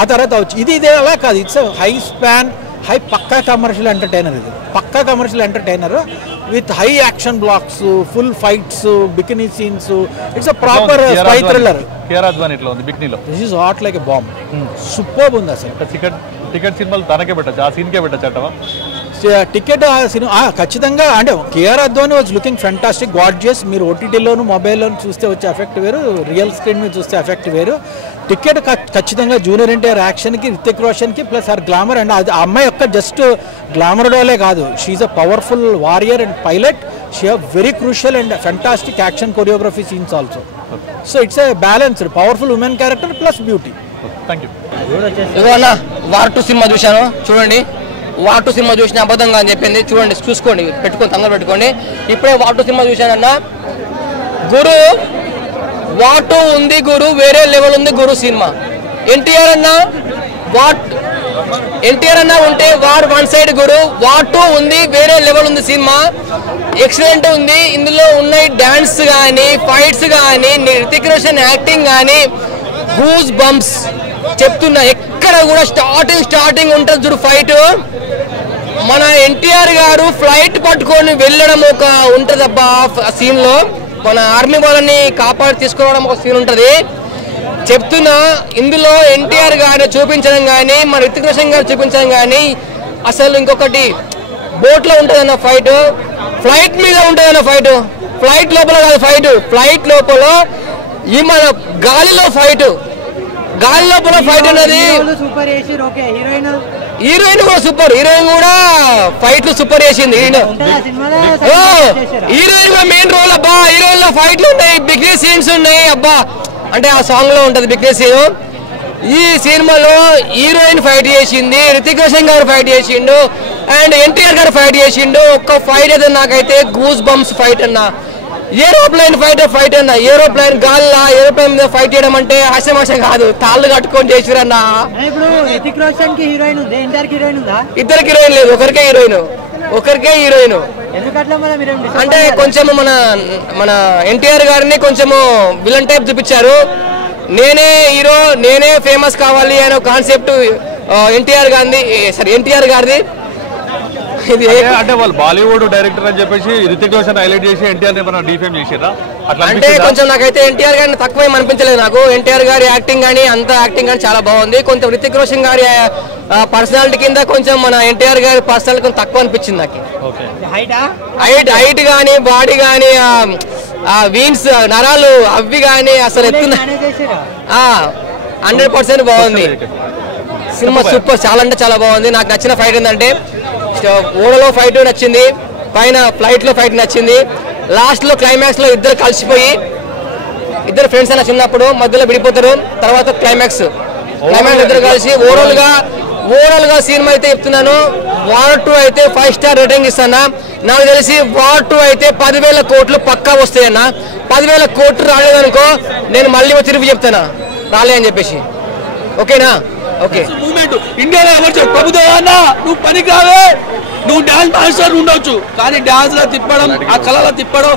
ఆ తర్వాత అవచ్చు. ఇది అలా కాదు, ఇట్స్ హై స్పాన్, పక్కా కమర్షియల్ ఎంటర్టైనర్. ఇది పక్కా commercial entertainer with high action blocks, full fights, bikini scenes. It's a proper spy thriller. This is hot like a bomb. Superb ఉంది అసలు. టికెట్ సినిమాలు తనకే పెట్టచ్చు, ఆ సీన్కే పెట్టచ్చు అంటవా? టికెట్ సినిమా ఖచ్చితంగా. అంటే Kiara Advani was looking fantastic, gorgeous. మీరు ఓటీటీలోను మొబైల్లోను చూస్తే వచ్చే ఎఫెక్ట్ వేరు, రియల్ స్క్రీన్ మీద చూస్తే ఎఫెక్ట్ వేరు. టికెట్ ఖచ్చితంగా జూనియర్ ఎన్టీఆర్ యాక్షన్కి, రితిక్ రోషన్కి ప్లస్ ఆర్ గ్లామర్. అండ్ అది ఆ అమ్మాయి యొక్క జస్ట్ గ్లామర్ డోలే కాదు, she's a powerful warrior and pilot. She have very crucial and fantastic action choreography scenes also. So it's a balanced powerful women character plus beauty. Thank you. ఇవన్నా war 2 సినిమా చూశాను, చూడండి. వార్ 2 సినిమా చూసిన అబద్ధంగా అని చెప్పింది, చూడండి, చూసుకోండి, పెట్టుకొని తంగ పెట్టుకోండి. ఇప్పుడే వార్ 2 సినిమా చూశానన్న. గురు వార్ 2 ఉంది, గురు వేరే లెవెల్ ఉంది. గురు సినిమా ఎన్టీఆర్ అన్న ఉంటే వార్ 1 సైడ్, గురు వార్ 2 ఉంది, వేరే లెవెల్ ఉంది. సినిమా ఎక్సలెంట్ ఉంది. ఇందులో ఉన్నాయి డాన్స్ కానీ, ఫైట్స్ కానీ, రితిక్ రోషన్ యాక్టింగ్ కానీ, గూస్ బంప్స్ చెప్తున్నా. ఎక్కడ కూడా స్టార్టింగ్ ఉంటుంది చూడు ఫైట్. మన ఎన్టీఆర్ గారు ఫ్లైట్ పట్టుకొని వెళ్ళడం ఒక ఉంటుంది అబ్బా సీన్ లో. మన ఆర్మీ వాళ్ళని కాపాడి తీసుకురావడం ఒక సీన్ ఉంటుంది. చెప్తున్నా, ఇందులో ఎన్టీఆర్ గారిని చూపించడం కానీ, మన రితిక్ రోషన్ గారు చూపించడం కానీ, అసలు ఇంకొకటి బోట్ లో ఉంటుందన్న ఫైట్, ఫ్లైట్ మీద ఉంటుందన్న ఫైట్. ఫ్లైట్ లోపల కాదు ఫైట్, ఫ్లైట్ లోపల ఈ మన గాలిలో ఫైట్. గాలి లోపల ఫైట్ అనేది హీరోయిన్ కూడా సూపర్. హీరోయిన్ కూడా ఫైట్లు సూపర్ చేసింది. హీరోయిన్ కూడా మెయిన్ రోల్ అబ్బా. హీరోయిన్ లో ఫైట్లు ఉన్నాయి, బిగ్నీ సీన్స్ ఉన్నాయి అబ్బా. అంటే ఆ సాంగ్ లో ఉంటది బిగ్నీ సీన్. ఈ సినిమాలో హీరోయిన్ ఫైట్ చేసింది, రితిక్ రోషన్ గారు ఫైట్ చేసిండు, అండ్ ఎన్టీఆర్ గారు ఫైట్ చేసిండు. ఒక్క ఫైట్ అయితే నాకైతే గూస్ బంప్స్ ఫైట్ అన్న. ఏరోప్లేన్ ఫైట్ అన్న. ఏరోప్లేన్ గాల్లో ఏరోప్లేన్ మీద ఫైట్ చేయడం అంటే ఆశమాష కాదు, తాళ్ళు కట్టుకొని చేసిరన్న. ఇద్దరికి హీరోయిన్ లేదు, ఒకరికే హీరోయిన్. అంటే కొంచెం మన ఎన్టీఆర్ గారిని కొంచెము విలన్ టైప్ చూపించారు. నేనే హీరో, నేనే ఫేమస్ కావాలి అనే కాన్సెప్ట్ ఎన్టీఆర్ గారిది. ఇది అంటే వాళ్ళు బాలీవుడ్ డైరెక్టర్ అని చెప్పేసి రితిక్ రోషన్ హైలైట్ చేసి ఎన్టీఆర్ డిఫేమ్ చేసారా? అంటే కొంచెం నాకైతే ఎన్టీఆర్ గారిని తక్కువ అనిపించలేదు. నాకు ఎన్టీఆర్ గారి యాక్టింగ్ కానీ అంత యాక్టింగ్ కానీ చాలా బాగుంది. కొంచెం రితిక్ రోషన్ గారి పర్సనాలిటీ కింద కొంచెం మన ఎన్టీఆర్ గారి పర్సనాలిటీ కొంచెం తక్కువ అనిపించింది నాకు. హైట్ కానీ, బాడీ కానీ, ఆ వీన్స్ నరాలు అవి కానీ అసలు ఎత్తున 100% బాగుంది. సినిమా సూపర్, చాలా అంటే చాలా బాగుంది. నాకు నచ్చిన ఫైట్ ఏంటంటే ఓడలో ఫైట్ నచ్చింది, పైన ఫ్లైట్ లో ఫైట్ నచ్చింది. లాస్ట్ లో క్లైమాక్స్ లో ఇద్దరు కలిసిపోయి, ఇద్దరు ఫ్రెండ్స్ అయినా చిన్నప్పుడు మధ్యలో విడిపోతారు, తర్వాత క్లైమాక్స్ ఇద్దరు కలిసి ఓవరాల్ గా సినిమా అయితే చెప్తున్నాను. వార్ 2 అయితే 5 స్టార్ రేటింగ్ ఇస్తానా. నాకు తెలిసి వార్ 2 అయితే 10,000 కోట్లు పక్కా వస్తాయన్నా. 10,000 కోట్లు రాలేదనుకో నేను మళ్ళీ తిరిగి చెప్తానా రాలే అని చెప్పేసి. ఓకేనా? ఓకే. ఇండియాలో ఎవరు చెప్పు ప్రభుదేవా అన్న, నువ్వు పనికి రావే, నువ్వు డాన్స్ మాస్టర్ ఉండొచ్చు, కానీ డాన్స్ లో తిప్పడం, ఆ కళలో తిప్పడం,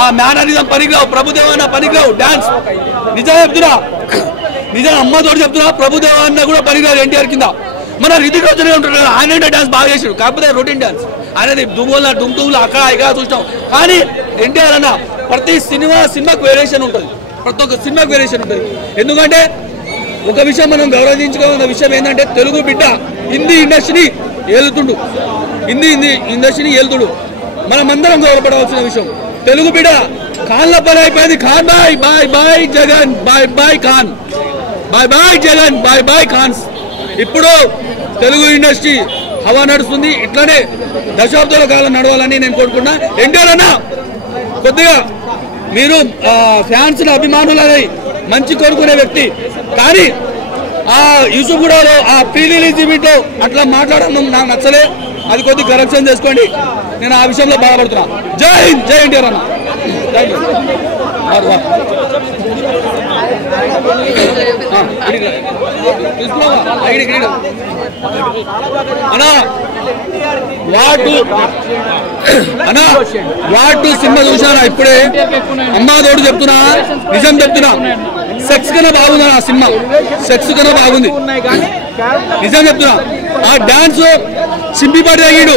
ఆ మేనరిజం పనికిరావు. ప్రభుదేవా అన్న పనికిరావు డాన్స్. నిజం చెప్తున్నా, నిజం అమ్మతోటి చెప్తున్నా. ప్రభుదేవా అన్న కూడా పనికిరావు ఎన్టీఆర్ కింద. మన రితిక్ రోషన్ ఉంటాడు, ఆయన డాన్స్ బాగా చేసాడు, కాకపోతే రొటీన్ డాన్స్. ఆయనది దుమ్ములు అక్కడ ఇక్కడ చూసినాం. కానీ ఎన్టీఆర్ అన్న ప్రతి సినిమాకు వేరియేషన్ ఉంటుంది, ప్రతి ఒక్క సినిమాకు వేరియేషన్ ఉంటుంది. ఎందుకంటే ఒక విషయం మనం గౌరవించుకోవాల్సిన విషయం ఏంటంటే, తెలుగు బిడ్డ హిందీ ఇండస్ట్రీని ఏలుతుడు. మనమందరం గౌరవపడవలసిన విషయం. తెలుగు బిడ్డ ఖాన్ల పని అయిపోయింది. ఖాన్ బాయ్ జగన్, బాయ్ ఖాన్, బాయ్ జగన్, బాయ్ ఖాన్స్. ఇప్పుడు తెలుగు ఇండస్ట్రీ హవా నడుస్తుంది. ఇట్లానే దశాబ్దాల కాలం నడవాలని నేను కోరుకున్నా. ఎన్టీఆర్ అన్న కొద్దిగా మీరు ఫ్యాన్స్ అభిమానులని మంచి కోరుకునే వ్యక్తి, కానీ ఆ యూసుఫ్గూడలో ఆ ప్రీ రిలీజ్ ఈవెంట్ అట్లా మాట్లాడడం నాకు నచ్చలే. అది కొద్దిగా కరెక్షన్ చేసుకోండి. నేను ఆ విషయంలో బాధపడుతున్నా. జై హింద్, జై ఎన్టీఆర్ అన్న. Thank you. వాటు సినిమా చూసానా ఇప్పుడే, అమ్మాదోడు చెప్తున్నా, నిజం చెప్తున్నా, సెక్స్ కన్నా బాగుంది ఆ సినిమా, సెక్స్ కన్నా బాగుంది, నిజం చెప్తున్నా. ఆ డాన్స్ సింపి పడి తగ్గిడు,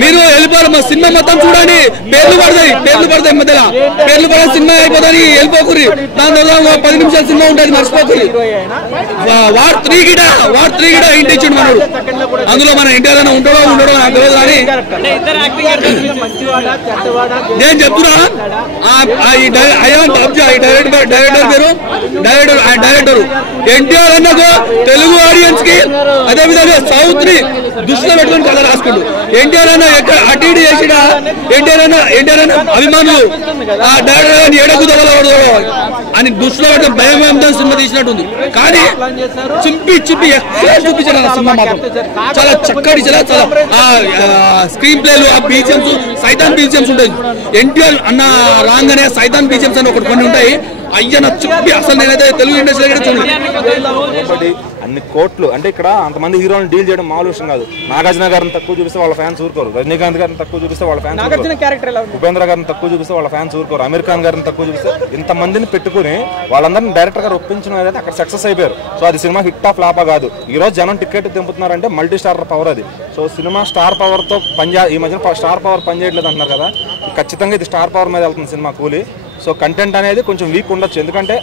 మీరు వెళ్ళిపోరు, మా సినిమా మొత్తం చూడండి, పేర్లు పడతాయి మధ్యలో, పేర్లు పడే సినిమా అయిపోతుంది, వెళ్ళిపోకురి. దాని తర్వాత 10 నిమిషాల సినిమా ఉంటుంది, మర్చిపోకురి. వార్ 3 గిట ఇంటి ఇచ్చిండు మనోడు, అందులో మన ఎన్టీఆర్ అన్న ఉంటాడో నాకు తెలియదు. కానీ నేను చెప్తున్నా, డైరెక్టర్ ఎన్టీఆర్ అన్నకు తెలుగు ఆడియన్స్ కి, అదే విధంగా సౌత్ ని దృష్టిలో పెట్టుకుని కథ రాసుకుంటూ, ఎన్టీఆర్ అన్న ఎక్కడ అటు ఇటు చేసినా, ఎన్టీఆర్ అన్న అభిమానులు ఆ డైరెక్టర్ ఏడకుదల అని దృష్టిలో పెట్టుకుని భయం సినిమా తీసినట్టుంది. కానీ చింపి చూపించారు ఆ సినిమా మాత్రం చాలా చక్కటి, చాలా స్క్రీన్ ప్లేలు, ఆ బీజిఎమ్స్, సైతాన్ బీజిఎమ్స్ ఉంటాయి. ఎన్టీఆర్ అన్న రాగానే సైతాన్ బీజిఎమ్స్ అని ఒకటి కొన్ని ఉంటాయి. అయ్యన చెప్పి అసలు నేనైతే తెలుగు ఇండస్ట్రీ కూడా చూడండి. అన్ని కోట్లు అంటే ఇక్కడ అంతమంది హీరోలను డీల్ చేయడం మామూలు విషయం కాదు. నాగార్జున గారిని తక్కువ చూపిస్తే వాళ్ళ ఫ్యాన్స్ ఊరుకోరు, రజనీకాంత్ గారిని తక్కువ చూపిస్తే వాళ్ళ ఫ్యాన్స్ ఊరుకోరు, ఉపేంద్ర గారిని తక్కువ చూపిస్తే వాళ్ళ ఫ్యాన్స్ ఊరుకోరు, అమీర్ ఖాన్ గారిని తక్కువ చూపిస్తే ఇంతమందిని పెట్టుకుని వాళ్ళందరినీ డైరెక్టర్ గారు ఒప్పించిన అయితే అక్కడ సక్సెస్ అయిపోయారు. సో అది సినిమా హిట్ ఆఫ్ ఫ్లాపా కాదు. ఈ రోజు జనం టికెట్ దింపుతున్నారంటే మల్టీ స్టార్ పవర్ అది. సో సినిమా స్టార్ పవర్తో ఈ మధ్యన స్టార్ పవర్ పనిచేయట్లేదు అంటున్నారు కదా, ఖచ్చితంగా ఇది స్టార్ పవర్ మీద వెళ్తుంది సినిమా కూలి. సో కంటెంట్ అనేది కొంచెం వీక్ ఉండొచ్చు, ఎందుకంటే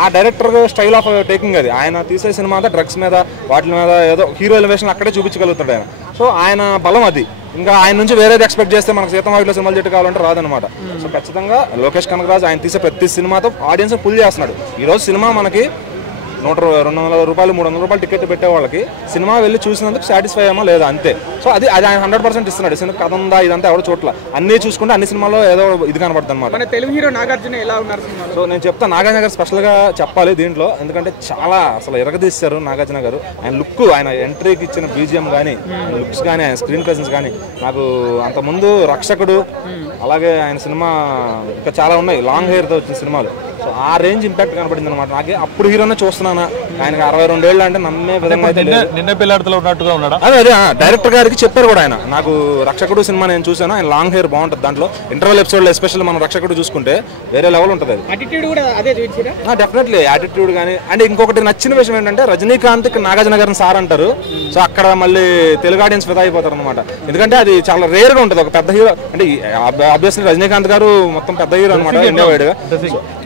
ఆ డైరెక్టర్ స్టైల్ ఆఫ్ టేకింగ్ అది. ఆయన తీసే సినిమా అంతా డ్రగ్స్ మీద వాటి మీద ఏదో హీరో ఎలివేషన్ అక్కడే చూపించగలుగుతాడు ఆయన. సో ఆయన బలం అది. ఇంకా ఆయన నుంచి వేరేది ఎక్స్పెక్ట్ చేస్తే మనకు సీతం వాటిలో సినిమాలు చెట్టు కావాలంటే రాదనమాట. సో ఖచ్చితంగా లోకేష్ కనగరాజ్ ఆయన తీసే ప్రతి సినిమాతో ఆడియన్స్ పుల్ చేస్తున్నాడు. ఈరోజు సినిమా మనకి 200 రూపాయలు 300 రూపాయలు టికెట్ పెట్టే వాళ్ళకి సినిమా వెళ్ళి చూసినందుకు సాటిస్ఫై అయ్యామా లేదా అంతే. సో అది ఆయన 100% ఇస్తున్నాడు. సినిమా కథ ఉందా ఇదంతా ఎవరు చోట్ల అన్ని చూసుకుంటే అన్ని సినిమాలో ఏదో ఇది కనబడుతుంది అనమాట. తెలుగు హీరో నాగార్జున ఎలా ఉన్నారు? సో నేను చెప్తాను, నాగార్జున గారు స్పెషల్గా చెప్పాలి దీంట్లో, ఎందుకంటే చాలా అసలు ఎరగదీశారు నాగార్జున గారు. ఆయన లుక్, ఆయన ఎంట్రీకి ఇచ్చిన బీజిఎం కానీ, లుక్స్ కానీ, ఆయన స్క్రీన్ ప్రెసెన్స్ కానీ, నాకు అంతకుముందు రక్షకుడు, అలాగే ఆయన సినిమా ఇంకా చాలా ఉన్నాయి లాంగ్ హెయిర్తో వచ్చిన సినిమాలు. సో ఆ రేంజ్ ఇంపాక్ట్ కనబడింది అనమాట. నాకే అప్పుడు హీరోనే చూస్తున్నాను, ఆయనకి 62 ఏళ్ళు అంటే నమ్మే విధంగా నిన్న పిల్లాడితో ఉన్నట్టుగా ఉన్నాడా? అదే డైరెక్టర్ గారికి చెప్పారు కూడా ఆయన, నాకు రక్షకుడు సినిమా నేను చూసాను, ఆయన లాంగ్ హెయిర్ బాగుంటుంది. దాంట్లో ఇంటర్వల్ ఎపిసోడ్లో ఎస్పెషల్ మనం రక్షకుడు చూసుకుంటే వేరే లెవెల్ ఉంటుంది అది. డెఫినెట్లీ యాటిట్యూడ్ కానీ. అండ్ ఇంకొకటి నచ్చిన విషయం ఏంటంటే రజనీకాంత్ నాగార్జున గారిని సార్ అంటారు. సో అక్కడ మళ్ళీ తెలుగు ఆడియన్స్ ఫిదా అయిపోతారు అనమాట, ఎందుకంటే అది చాలా రేర్గా ఉంటుంది. ఒక పెద్ద హీరో అంటే ఆబ్వియస్లీ రజనీకాంత్ గారు మొత్తం పెద్ద హీరో అనమాట ఇండియా వైడ్ గా.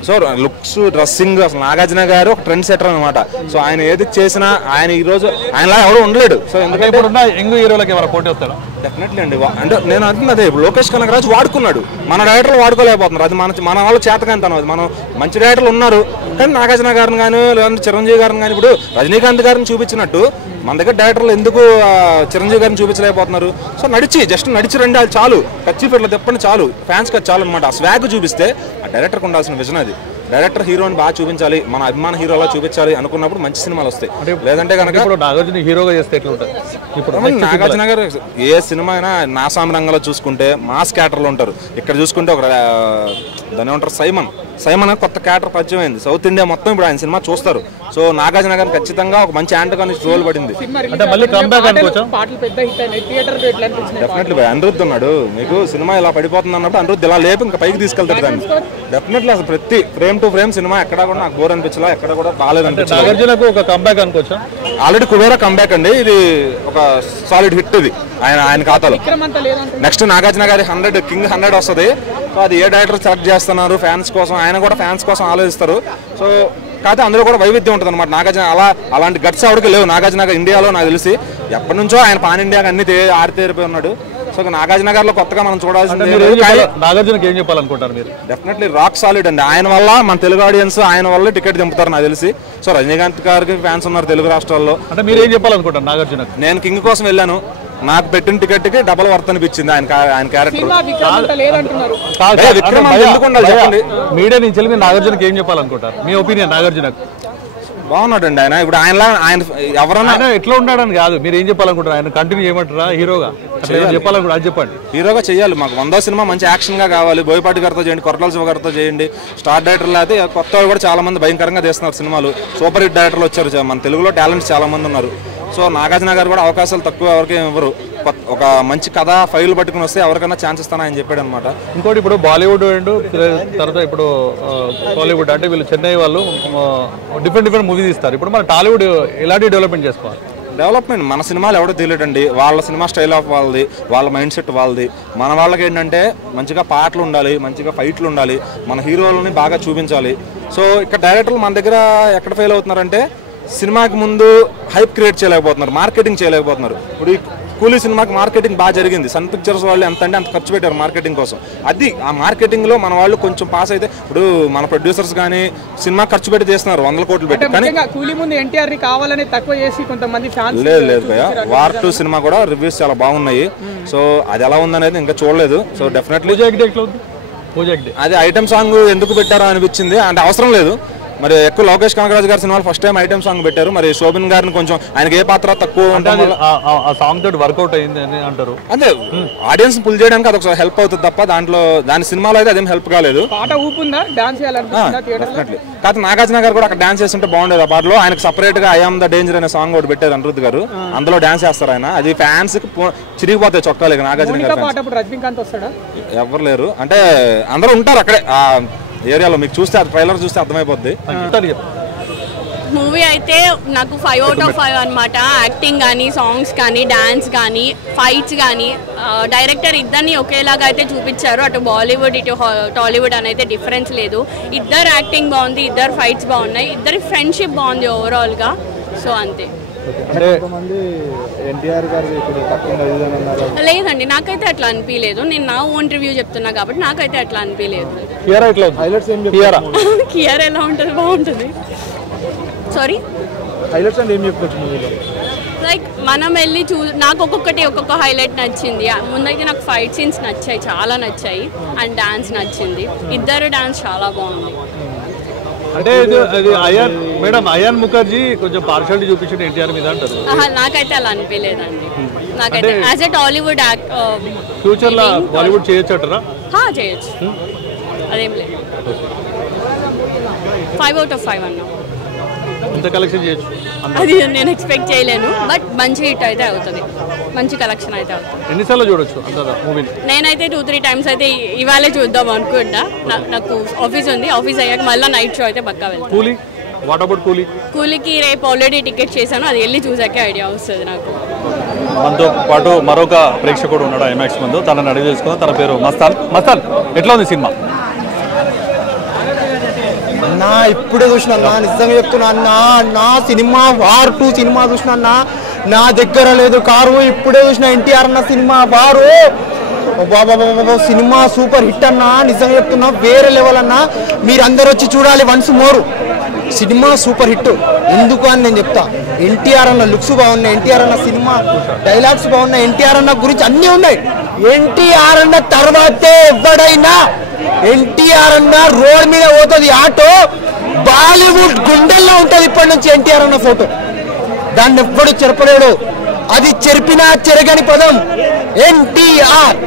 సో లుక్స్, డ్రెస్సింగ్, అసలు నాగార్జున గారు ఒక ట్రెండ్ సెటర్ అనమాట. సో ఆయన ఏది చేసినా ఆయన ఈ రోజు ఆయనలా ఎవరు ఉండలేడు. సో ఎందుకంటే యంగ్ హీరోలకి ఎవరు పోటీ వస్తాడు? డెఫినెట్లీ అండి. అంటే నేను అంటున్నది అదే, లోకేష్ కనగరాజ్ వాడుకున్నాడు, మన డైరెక్టర్లు వాడుకోలేకపోతున్నారు. అది మన వాళ్ళు చేతకాంతనం. అది మనం మంచి డైరెక్టర్లు ఉన్నారు, కానీ నాగార్జున గారిని కానీ లేదంటే చిరంజీవి గారిని కానీ, ఇప్పుడు రజనీకాంత్ గారిని చూపించినట్టు మన దగ్గర డైరెక్టర్లు ఎందుకు చిరంజీవి గారిని చూపించలేకపోతున్నారు? సో నడిచి రండి, అది చాలు. కచ్చి పెట్లు తెప్పండి చాలు, ఫ్యాన్స్కి అది చాలు అనమాట. ఆ స్వాగ్ చూపిస్తే ఆ డైరెక్టర్కి ఉండాల్సిన విజన్ అది. డైరెక్టర్ హీరోని బాగా చూపించాలి, మన అభిమాన హీరోలా చూపించాలి అనుకున్నప్పుడు మంచి సినిమాలు వస్తాయి. లేదంటే కనుక నాగార్జున హీరోగా చేస్తే ఎట్లా ఉంటుంది? ఇప్పుడు నాగార్జున గారు ఏ సినిమా అయినా నాసామి రంగంలో చూసుకుంటే మాస్ క్యారెక్టర్లు ఉంటారు. ఇక్కడ చూసుకుంటే ఒక దాని ఏమంటారు, సైమన్ కొత్త క్యారెక్టర్ పరిచయం అయింది. సౌత్ ఇండియా మొత్తం ఇప్పుడు ఆయన సినిమా చూస్తారు. సో నాగార్జున గారు ఖచ్చితంగా ఒక మంచి యాంటగానిస్ట్ రోల్ పడింది. డెఫినెట్లీ బాయ్, అనిరుద్ధ్ ఉన్నాడు. మీకు సినిమా ఇలా పడిపోతుంది అన్నప్పుడు అనిరుద్ధ్ ఇలా లేపు ఇంకా పైకి తీసుకెళ్తాడు దాన్ని. డెఫినెట్లీ అసలు ప్రతి ఫ్రేమ్ టు ఫ్రేమ్ సినిమా ఎక్కడ కూడా నాకు బోర్ అనిపించలా, ఎక్కడ కూడా బాగాలేదు అనిపించలేదు. నాగార్జునకు ఒక కంబ్యాక్ అనుకోవచ్చా? ఆల్రెడీ కుబేరా కంబ్యాక్ అండి, ఇది ఒక సాలిడ్ హిట్ ఇది ఆయన ఖాతాలో. నెక్స్ట్ నాగార్జున గారి 100 కింగ్ 100 వస్తుంది. సో అది ఏ డైరెక్టర్ సెలెక్ట్ చేస్తున్నారు ఫ్యాన్స్ కోసం, ఆయన కూడా ఫ్యాన్స్ కోసం ఆలోచిస్తారు. సో కాకపోతే అందులో కూడా వైవిధ్యం ఉంటుంది అనమాట. నాగార్జున అలాంటి గట్స్ ఆవిడకి లేవు. నాగార్జున గారు ఇండియాలో నాకు తెలిసి ఎప్పటి నుంచో ఆయన పాన్ ఇండియాకి అన్ని ఆరితేరిపోయి ఉన్నాడు. సో నాగార్జున గారిలో కొత్తగా మనం చూడాల్సింది నాగార్జునకి ఏం చెప్పాలనుకుంటారు మీరు? డెఫినెట్లీ రాక్ సాలిడ్ అండి. ఆయన వల్ల మన తెలుగు ఆడియన్స్ ఆయన వల్ల టికెట్ దింపుతారు నాకు తెలిసి. సో రజనీకాంత్ గారికి ఫ్యాన్స్ ఉన్నారు తెలుగు రాష్ట్రాల్లో. అంటే మీరు ఏం చెప్పాలనుకుంటారు నాగార్జున? నేను కింగ్ కోసం వెళ్ళాను, నాకు పెట్టిన టికెట్ కి డబల్ వర్త్ అనిపించింది ఆయన క్యారెక్టర్. మీడియా నుంచి మీరు నాగార్జునకి ఏం చెప్పాలనుకుంటారు? మీ ఒపీనియన్ నాగార్జునకు? బాగున్నాడండి ఆయన. ఇప్పుడు ఆయన ఎవరన్నా ఎట్లా ఉన్నాడని కాదు, మీరు ఏం చెప్పాలనుకుంటారు? ఆయన కంటిన్యూ చేయమంటారా హీరోగా చెప్పాలనుకుంటారు? అది చెప్పండి. హీరోగా చేయాలి. మాకు 100వ సినిమా మంచి యాక్షన్గా కావాలి. బోయపాటి గారితో చేయండి, కొరటాల శివ గారితో చేయండి. స్టార్ డైరెక్టర్లు అయితే కొత్త వాళ్ళు కూడా చాలా మంది భయంకరంగా తీస్తున్నారు సినిమాలు. సూపర్ హిట్ డైరెక్టర్లు వచ్చారు. మన తెలుగులో టాలెంట్స్ చాలా మంది ఉన్నారు. సో నాగార్జున గారు కూడా అవకాశాలు తక్కువ, ఎవరికి ఇవ్వరు. ఒక మంచి కథ ఫైల్ పట్టుకుని వస్తే ఎవరికైనా ఛాన్స్ ఇస్తానని ఆయన చెప్పాడు అనమాట. ఇంకోటి ఇప్పుడు బాలీవుడ్ అండ్ తర్వాత ఇప్పుడు టాలీవుడ్ అంటే వీళ్ళు చెన్నై వాళ్ళు డిఫరెంట్ మూవీ తీస్తారు. ఇప్పుడు మన టాలీవుడ్ ఎలాంటి డెవలప్మెంట్ చేసుకోవాలి? డెవలప్మెంట్ మన సినిమాలు ఎవడో తెలియటండి. వాళ్ళ సినిమా స్టైల్ ఆఫ్ వాళ్ళది, వాళ్ళ మైండ్ సెట్ వాళ్ళది. మన వాళ్ళకి ఏంటంటే మంచిగా పాటలు ఉండాలి, మంచిగా ఫైట్లు ఉండాలి, మన హీరోలని బాగా చూపించాలి. సో ఇక్కడ డైరెక్టర్లు మన దగ్గర ఎక్కడ ఫెయిల్ అవుతున్నారంటే సినిమాకి ముందు హైప్ క్రియేట్ చేయలేకపోతున్నారు, మార్కెటింగ్ చేయలేకపోతున్నారు. ఇప్పుడు ఈ కూలీ సినిమాకి మార్కెటింగ్ బాగా జరిగింది. సన్ పిక్చర్స్ వాళ్ళు ఎంత అంటే అంత ఖర్చు పెట్టారు మార్కెటింగ్ కోసం. అది ఆ మార్కెటింగ్లో మన వాళ్ళు కొంచెం పాస్ అయితే, ఇప్పుడు మన ప్రొడ్యూసర్స్ కానీ సినిమా ఖర్చు పెట్టి చేస్తున్నారు 100 కోట్లు పెట్టి. కానీ కూలీ ముందు ఎన్టీఆర్ కావాలని తక్కువ చేసి కొంతమంది ఫ్యాన్స్ లేదు భయ్య. వార్ 2 సినిమా కూడా రివ్యూస్ చాలా బాగున్నాయి. సో అది ఎలా ఉందనేది ఇంకా చూడలేదు. సో డెఫినెట్లీ అది ఐటమ్ సాంగ్ ఎందుకు పెట్టారో అనిపించింది. అంటే అవసరం లేదు. మరి ఎక్కువ లోకేష్ కనగరాజు గారి సినిమాలు ఫస్ట్ టైం ఐటమ్ సాంగ్ పెట్టారు. మరి శోభన్ గారిని కొంచెం ఆయనకి ఏ పాత్ర తక్కువ సాంగ్ తోటి వర్కౌట్ అయింది అని అంటారు. అంటే ఆడియన్స్ పుల్ చేయడానికి అదొక హెల్ప్ అవుతుంది తప్ప దాని సినిమాలో అయితే అదేం హెల్ప్ కాలేదు. పాట ఊపుందా, డాన్స్ డెఫినెట్లీ. కాకపోతే నాగార్జున గారు కూడా అక్కడ డాన్స్ చేస్తుంటే బాగుండేది. ఆ పాటలో ఆయనకు సపరేట్ గా ఐ ఆమ్ ద డేంజర్ అనే సాంగ్ ఒకటి పెట్టారు అనిరుద్ధ్ గారు. అందులో డాన్స్ చేస్తారు ఆయన. అది ఫ్యాన్స్ కి చిరిగిపోతాయి చొక్కాలు. నాగార్జున గారు రజనీకాంత్ వస్తాడా? ఎవరు లేరు. అంటే అందరూ ఉంటారు అక్కడే ఏరియాలో. మీకు చూస్తే ట్రైలర్ చూస్తే అర్థమైపోద్ది. మూవీ అయితే నాకు 5 out of 5 అనమాట. యాక్టింగ్ కానీ, సాంగ్స్ కానీ, డాన్స్ కానీ, ఫైట్స్ కానీ, డైరెక్టర్ ఇద్దరిని ఒకేలాగా అయితే చూపించారు. అటు బాలీవుడ్ ఇటు టాలీవుడ్ అని అయితే డిఫరెన్స్ లేదు. ఇద్దరు యాక్టింగ్ బాగుంది, ఇద్దరు ఫైట్స్ బాగున్నాయి, ఇద్దరి ఫ్రెండ్షిప్ బాగుంది ఓవరాల్గా. సో అంతే. లేదండి, నాకైతే అట్లా అనిపించలేదు. నేను నా ఓన్ రివ్యూ చెప్తున్నా కాబట్టి నాకైతే అట్లా అనిపించలేదు. కియారా ఎలా ఉంటుంది? బాగుంటుంది. సారీ, లైక్ మనం వెళ్ళి నాకు ఒక్కొక్క హైలైట్ నచ్చింది. ముందైతే నాకు ఫైట్ సీన్స్ నచ్చాయి, చాలా నచ్చాయి. అండ్ డాన్స్ నచ్చింది. ఇద్దరు డాన్స్ చాలా బాగుంది. అంటే మేడం అయాన్ ముఖర్జీ కొంచెం పార్షాలిటీ చూపించిన ఎన్టీఆర్ మీద అంటారు. నాకైతే అలా అనిపించలేదండి. నాకైతే యాజ్ ఎ టాలీవుడ్ ఫ్యూచర్ లో బాలీవుడ్ చేయొచ్చు అంటారా? చేయొచ్చు, అదేం లేదు. 5 out of 5 అన్నా. ఎంత కలెక్షన్ చేయొచ్చు అది నేను ఎక్స్పెక్ట్ చేయలేను. బట్ మంచి హిట్ అయితే అవుతుంది, మంచి కలెక్షన్ అయితే అవుతుంది. ఎన్నిసార్లు చూడొచ్చు అంత మూవీని? నేనైతే 2-3 times అయితే ఇవాళే చూద్దాం అనుకుంటా. నాకు ఆఫీస్ ఉంది, ఆఫీస్ అయ్యాక మళ్ళీ నైట్ షో అయితే పక్కా వెళ్తాను. కూలీ వాట్ అబౌట్ కూలీ? కూలీకి రేపు ఆల్రెడీ టికెట్ చేశాను, అది వెళ్ళి చూసాకే ఐడియా వస్తుంది నాకు. మనతో పాటు మరొక ప్రేక్షకుడు ఉన్నాడు ఐమాక్స్ ముందు, తనని అడిగి తెలుసుకుందాం. తన పేరు మస్తాన్. మస్తాన్, ఎట్లా ఉంది సినిమా? అన్నా ఇప్పుడే చూసిన అన్నా, నిజంగా చెప్తున్నా అన్నా. నా సినిమా వార్ 2 సినిమా చూసిన అన్నా, నా దగ్గర లేదు కారు. ఇప్పుడే చూసిన ఎన్టీఆర్ అన్న సినిమా వారు. బాబా సినిమా సూపర్ హిట్ అన్నా, నిజంగా చెప్తున్నా. వేరే లెవెల్ అన్నా, మీరందరూ వచ్చి చూడాలి once more. Cinema super hit. ఎందుకు అని నేను చెప్తా. ఎన్టీఆర్ అన్న లుక్స్ బాగున్నాయి, ఎన్టీఆర్ అన్న సినిమా డైలాగ్స్ బాగున్నాయి, ఎన్టీఆర్ అన్న గురించి అన్నీ ఉన్నాయి. ఎన్టీఆర్ అన్న తర్వాతే ఎవడైనా. ఎన్టీఆర్ అన్న రోడ్ మీద పోతుంది ఆటో, బాలీవుడ్ గుండెల్లో ఉంటుంది ఇప్పటి నుంచి ఎన్టీఆర్ అన్న ఫోటో. దాన్ని ఎవ్వడు చెరపలేడు. అది చెరిపినా చెరగని పదం ఎన్టీఆర్.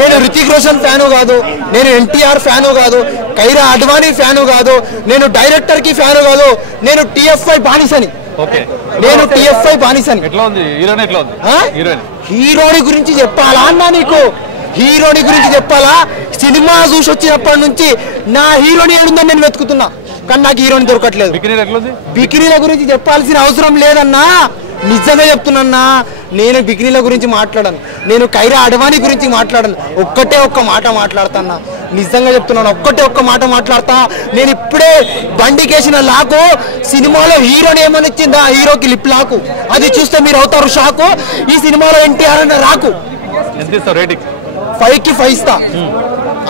నేను రితిక్ రోషన్ ఫ్యాను కాదు, నేను ఎన్టీఆర్ ఫ్యాను కాదు, కైరా అడ్వాణి ఫ్యాను కాదు, నేను డైరెక్టర్ కి ఫ్యాను కాదు, నేను టిఎఫ్ఐ బానిసని. నేను టిఎఫ్ఐ బానిసని. హీరోని గురించి చెప్పాలా అన్నా నీకు? హీరోని గురించి చెప్పాలా? సినిమా చూసి వచ్చినప్పటి నుంచి నా హీరోని ఏడుందని నేను వెతుకుతున్నా, కానీ నాకు హీరోని దొరకట్లేదు. బికినీల గురించి చెప్పాల్సిన అవసరం లేదన్నా, నిజంగా చెప్తున్నా. నేను బికినీల గురించి మాట్లాడను, నేను కైరా అడ్వాణి గురించి మాట్లాడను. ఒక్కటే ఒక్క మాట మాట్లాడతాన్నా, నిజంగా చెప్తున్నాను. ఒక్కటే ఒక్క మాట మాట్లాడతా. నేను ఇప్పుడే బండికేసిన లాకు సినిమాలో హీరోని ఏమని ఇచ్చిందా? హీరోకి లిప్ లాకు. అది చూస్తే మీరు అవుతారు షాకు. ఈ సినిమాలో ఎన్టీఆర్ అన్న రాకు. 5కి 5 ఇస్తా.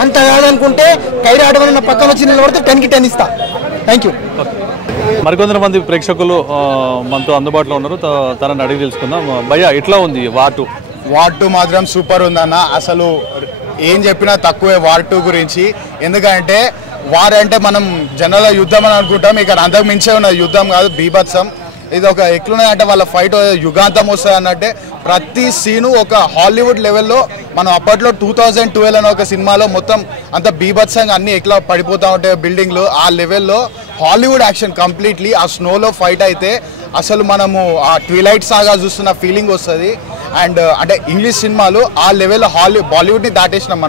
అంత కాదనుకుంటే కైరా అడ్వాణి పక్కన వచ్చి నిలబడితే 10కి 10 ఇస్తా. Thank you. మరికొందరు మంది ప్రేక్షకులు మనతో అందుబాటులో ఉన్నారు, తనని అడిగి తెలుసుకుందాం. భయ్యా ఎట్లా ఉంది వార్ 2? వార్ 2 మాత్రం సూపర్ ఉందన్న. అసలు ఏం చెప్పినా తక్కువే వార్ 2 గురించి. ఎందుకంటే వార్ అంటే మనం జనరల్గా యుద్ధం అని అనుకుంటాం, ఇక్కడ అంతకు మించే ఉన్నది, యుద్ధం కాదు బీభత్సం. ఇది ఒక ఎట్లున్నాయంటే వాళ్ళ ఫైట్ యుగాంతం వస్తుంది అన్నట్టే. ప్రతి సీను ఒక హాలీవుడ్ లెవెల్లో. మనం అప్పట్లో 2012 అనే ఒక సినిమాలో మొత్తం అంత బీభత్సంగా అన్ని ఎట్లా పడిపోతూ ఉంటాయి బిల్డింగ్లు, ఆ లెవెల్లో హాలీవుడ్ యాక్షన్ కంప్లీట్లీ. ఆ స్నోలో ఫైట్ అయితే అసలు మనము ఆ ట్విలైట్ సాగా చూస్తున్న ఫీలింగ్ వస్తుంది. అండ్ అంటే ఇంగ్లీష్ సినిమాలు ఆ లెవెల్లో బాలీవుడ్ని దాటేసినాం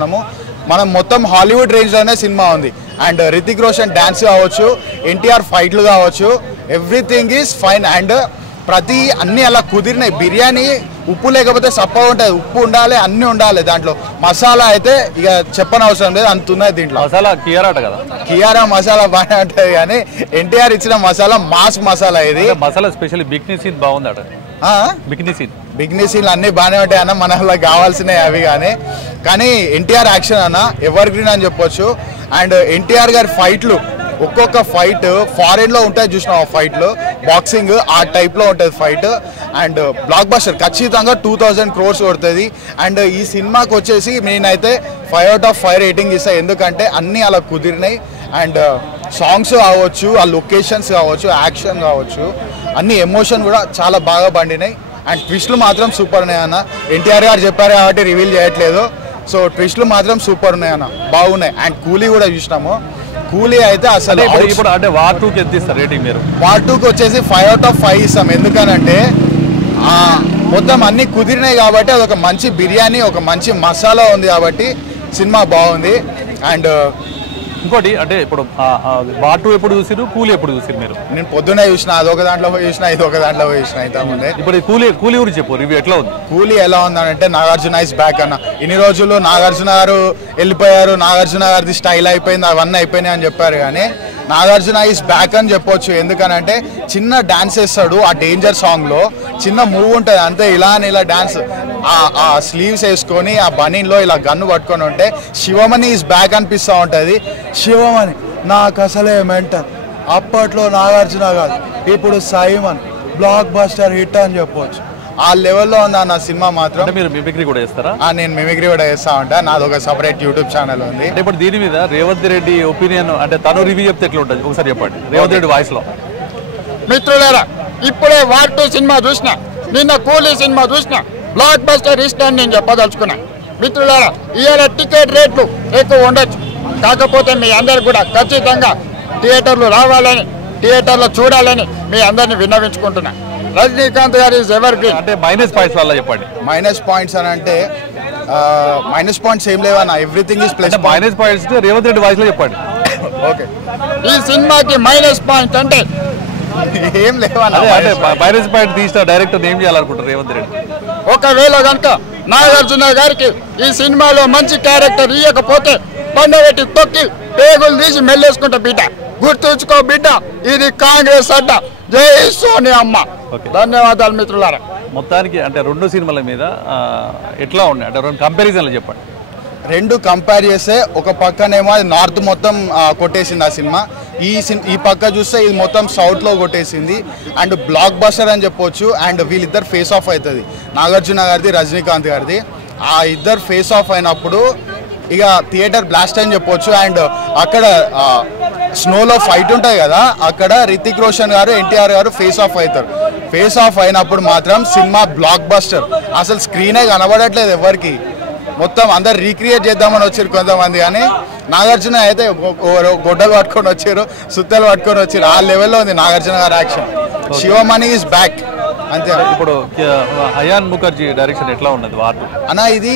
మనం మొత్తం హాలీవుడ్ రేంజ్లోనే సినిమా ఉంది. అండ్ రితిక్ రోషన్ డ్యాన్స్ కావచ్చు, ఎన్టీఆర్ ఫైట్లు కావచ్చు, ఎవ్రీథింగ్ ఈజ్ ఫైన్. అండ్ అన్నీ అలా కుదిరినాయి. బిర్యానీ ఉప్పు లేకపోతే సప్ప ఉంటుంది, ఉప్పు ఉండాలి, అన్నీ ఉండాలి దాంట్లో. మసాలా అయితే ఇక చెప్పనవసరం లేదు, అంత ఉన్నది దీంట్లో. మసాలా కియారా కదా, కియారా మసాలా బాగానే ఉంటుంది, కానీ ఎన్టీఆర్ ఇచ్చిన మసాలా మాస్ మసాలా. ఇది మసాలా స్పెషల్లీ బిక్నీ సీన్ బాగుంది అట. బిగ్నీ సీన్లు అన్నీ బాగానే ఉంటాయి అన్న, మన కావాల్సినవి అవి. కానీ ఎన్టీఆర్ యాక్షన్ అన్న ఎవర్ గ్రీన్ అని చెప్పొచ్చు. అండ్ ఎన్టీఆర్ గారి ఫైట్లు, ఒక్కొక్క ఫైట్ ఫారెన్లో ఉంటాయి చూసినా, ఆ ఫైట్లు బాక్సింగ్ ఆ టైప్లో ఉంటుంది ఫైట్. అండ్ బ్లాక్ బస్టర్ ఖచ్చితంగా 2000 crores కొడుతుంది. అండ్ ఈ సినిమాకి వచ్చేసి నేనైతే 5 out of 5 రేటింగ్ ఇస్తాను, ఎందుకంటే అన్నీ అలా కుదిరినాయి. అండ్ సాంగ్స్ కావచ్చు, ఆ లొకేషన్స్ కావచ్చు, యాక్షన్ కావచ్చు, అన్ని ఎమోషన్ కూడా చాలా బాగా పండినాయి. అండ్ ట్విస్ట్లు మాత్రం సూపర్ ఉన్నాయి అన్న. ఎన్టీఆర్ గారు చెప్పారు కాబట్టి రివీల్ చేయట్లేదు. సో ట్విస్ట్లు మాత్రం సూపర్ ఉన్నాయి అన్న, బాగున్నాయి. అండ్ కూలీ కూడా చూసినాము. కూలీ అయితే అసలు ఇప్పుడు అంటే వార్ 2కి ఎంత ఇస్తారు రేటింగ్ మీరు? వార్ 2కి వచ్చేసి 5 out of 5 ఇస్తాం. ఎందుకనంటే మొత్తం అన్ని కుదిరినాయి కాబట్టి, అదొక మంచి బిర్యానీ, ఒక మంచి మసాలా ఉంది కాబట్టి సినిమా బాగుంది. అండ్ ఇంకోటి అంటే ఇప్పుడు వార్ 2 ఎప్పుడు చూసిరు, కూలీ ఎప్పుడు చూసిరు మీరు? నేను పొద్దునే చూసిన, అదొక దాంట్లో పోయి చూసిన, ఇదొక దాంట్లో పోయి చూసిన. ఇంతకుముందే ఇప్పుడు కూలీ గురించి చెప్పు, రివ్యూ ఎట్లా ఉంది? కూలీ ఎలా ఉందంటే నాగార్జున ఇస్ బ్యాక్ అన్న. ఇన్ని రోజులు నాగార్జున గారు వెళ్ళిపోయారు, నాగార్జున గారిది స్టైల్ అయిపోయింది, అవన్నీ అయిపోయినాయి అని చెప్పారు, కానీ నాగార్జున ఈస్ బ్యాక్ అని చెప్పొచ్చు. ఎందుకనంటే చిన్న డాన్స్ వేస్తాడు ఆ డేంజర్ సాంగ్లో, చిన్న మూవ్ ఉంటుంది అంతే, ఇలా అని ఇలా డాన్స్, ఆ స్లీవ్స్ వేసుకొని ఆ బనీన్లో ఇలా గన్ను పట్టుకొని ఉంటే శివమణి ఈస్ బ్యాక్ అనిపిస్తూ ఉంటుంది. శివమణి నాకు అసలే మెంటల్. అప్పట్లో నాగార్జున కాదు, ఇప్పుడు సైమన్ బ్లాక్ బస్టర్ హిట్ అని చెప్పొచ్చు. ఆ లెవెల్లో ఉంది నా సినిమా మాత్రం. మీరు మిమిక్రీ కూడా చేస్తారా? నేను మిమిక్రీ కూడా చేస్తా ఉంటా, నాది ఒక సపరేట్ యూట్యూబ్ ఛానల్ ఉంది. ఇప్పుడు దీని మీద రేవంత్ రెడ్డి ఒపీనియన్ అంటే తను రివ్యూ చెప్తే ఎట్లా ఉంటుంది ఒకసారి చెప్పండి, రేవంత్ రెడ్డి వాయిస్ లో. మిత్రులారా, ఇప్పుడే వార్ 2 సినిమా చూసిన, నిన్న కూలీ సినిమా చూసిన, బ్లాక్ బస్టర్ హిట్ అని నేను చెప్పదలుచుకున్నా. మిత్రులారా, ఇవాళ టికెట్ రేట్లు ఎక్కువ ఉండొచ్చు, కాకపోతే మీ అందరు కూడా ఖచ్చితంగా థియేటర్లు రావాలని, థియేటర్లో చూడాలని మీ అందరిని విన్నవించుకుంటున్నా. రజనీకాంత్ గారు ఈజ్ ఎవర్ గ్రీన్. అంటే మైనస్ పాయింట్స్ వల్ల చెప్పండి. మైనస్ పాయింట్స్ అని అంటే మైనస్ పాయింట్స్ ఏం లేవన్నా, everything is plus. Minus points Revanth Reddy voice లో చెప్పండి. ఓకే, ఈ సినిమాకి మైనస్ పాయింట్ అంటే ఏం లేవన్నా. మైనస్ పాయింట్ తీసిన డైరెక్టర్ ఏం చేయాలనుకుంటారు రేవంత్ రెడ్డి? ఒకవేళ కనుక నాగార్జున గారికి ఈ సినిమాలో మంచి క్యారెక్టర్ ఇవ్వకపోతే పండబెట్టి తొక్కి పేగులు తీసి మెల్లేసుకుంటా బిడ్డ. గుర్తుంచుకో బిడ్డ, ఇది కాంగ్రెస్ అడ్డ. జై సోనియా అమ్మ. ధన్యవాదాలు మిత్రులారా. మొత్తానికి అంటే రెండు సినిమాల మీద ఎట్లా ఉన్నాయి అంటే రెండు కంపారిజన్లు చెప్పండి. రెండు కంపేర్ చేస్తే ఒక పక్కనేమో అది నార్త్ మొత్తం కొట్టేసింది ఆ సినిమా, ఈ పక్క చూస్తే ఇది మొత్తం సౌత్లో కొట్టేసింది. అండ్ బ్లాక్ బస్టర్ అని చెప్పొచ్చు. అండ్ వీళ్ళిద్దరు ఫేస్ ఆఫ్ అవుతుంది, నాగార్జున గారిది రజనీకాంత్ గారిది. ఆ ఇద్దరు ఫేస్ ఆఫ్ అయినప్పుడు ఇక థియేటర్ బ్లాస్ట్ అని చెప్పొచ్చు. అండ్ అక్కడ స్నోలో ఫైట్ ఉంటుంది కదా, అక్కడ రితిక్ రోషన్ గారు ఎన్టీఆర్ గారు ఫేస్ ఆఫ్ అవుతారు. ఫేస్ ఆఫ్ అయినప్పుడు మాత్రం సినిమా బ్లాక్ బస్టర్. అసలు స్క్రీనే కనబడట్లేదు ఎవరికి, మొత్తం అందరు రీక్రియేట్ చేద్దామని వచ్చారు కొంతమంది, కానీ నాగార్జున అయితే గొడ్డలు పట్టుకొని వచ్చారు, సుత్తలు పట్టుకొని వచ్చారు. ఆ లెవెల్లో ఉంది నాగార్జున గారి యాక్షన్. శివమణి ఈజ్ బ్యాక్ అంతే. ఇప్పుడు అయాన్ ముఖర్జీ డైరెక్షన్ ఎట్లా ఉన్నది వాటు అన్న? ఇది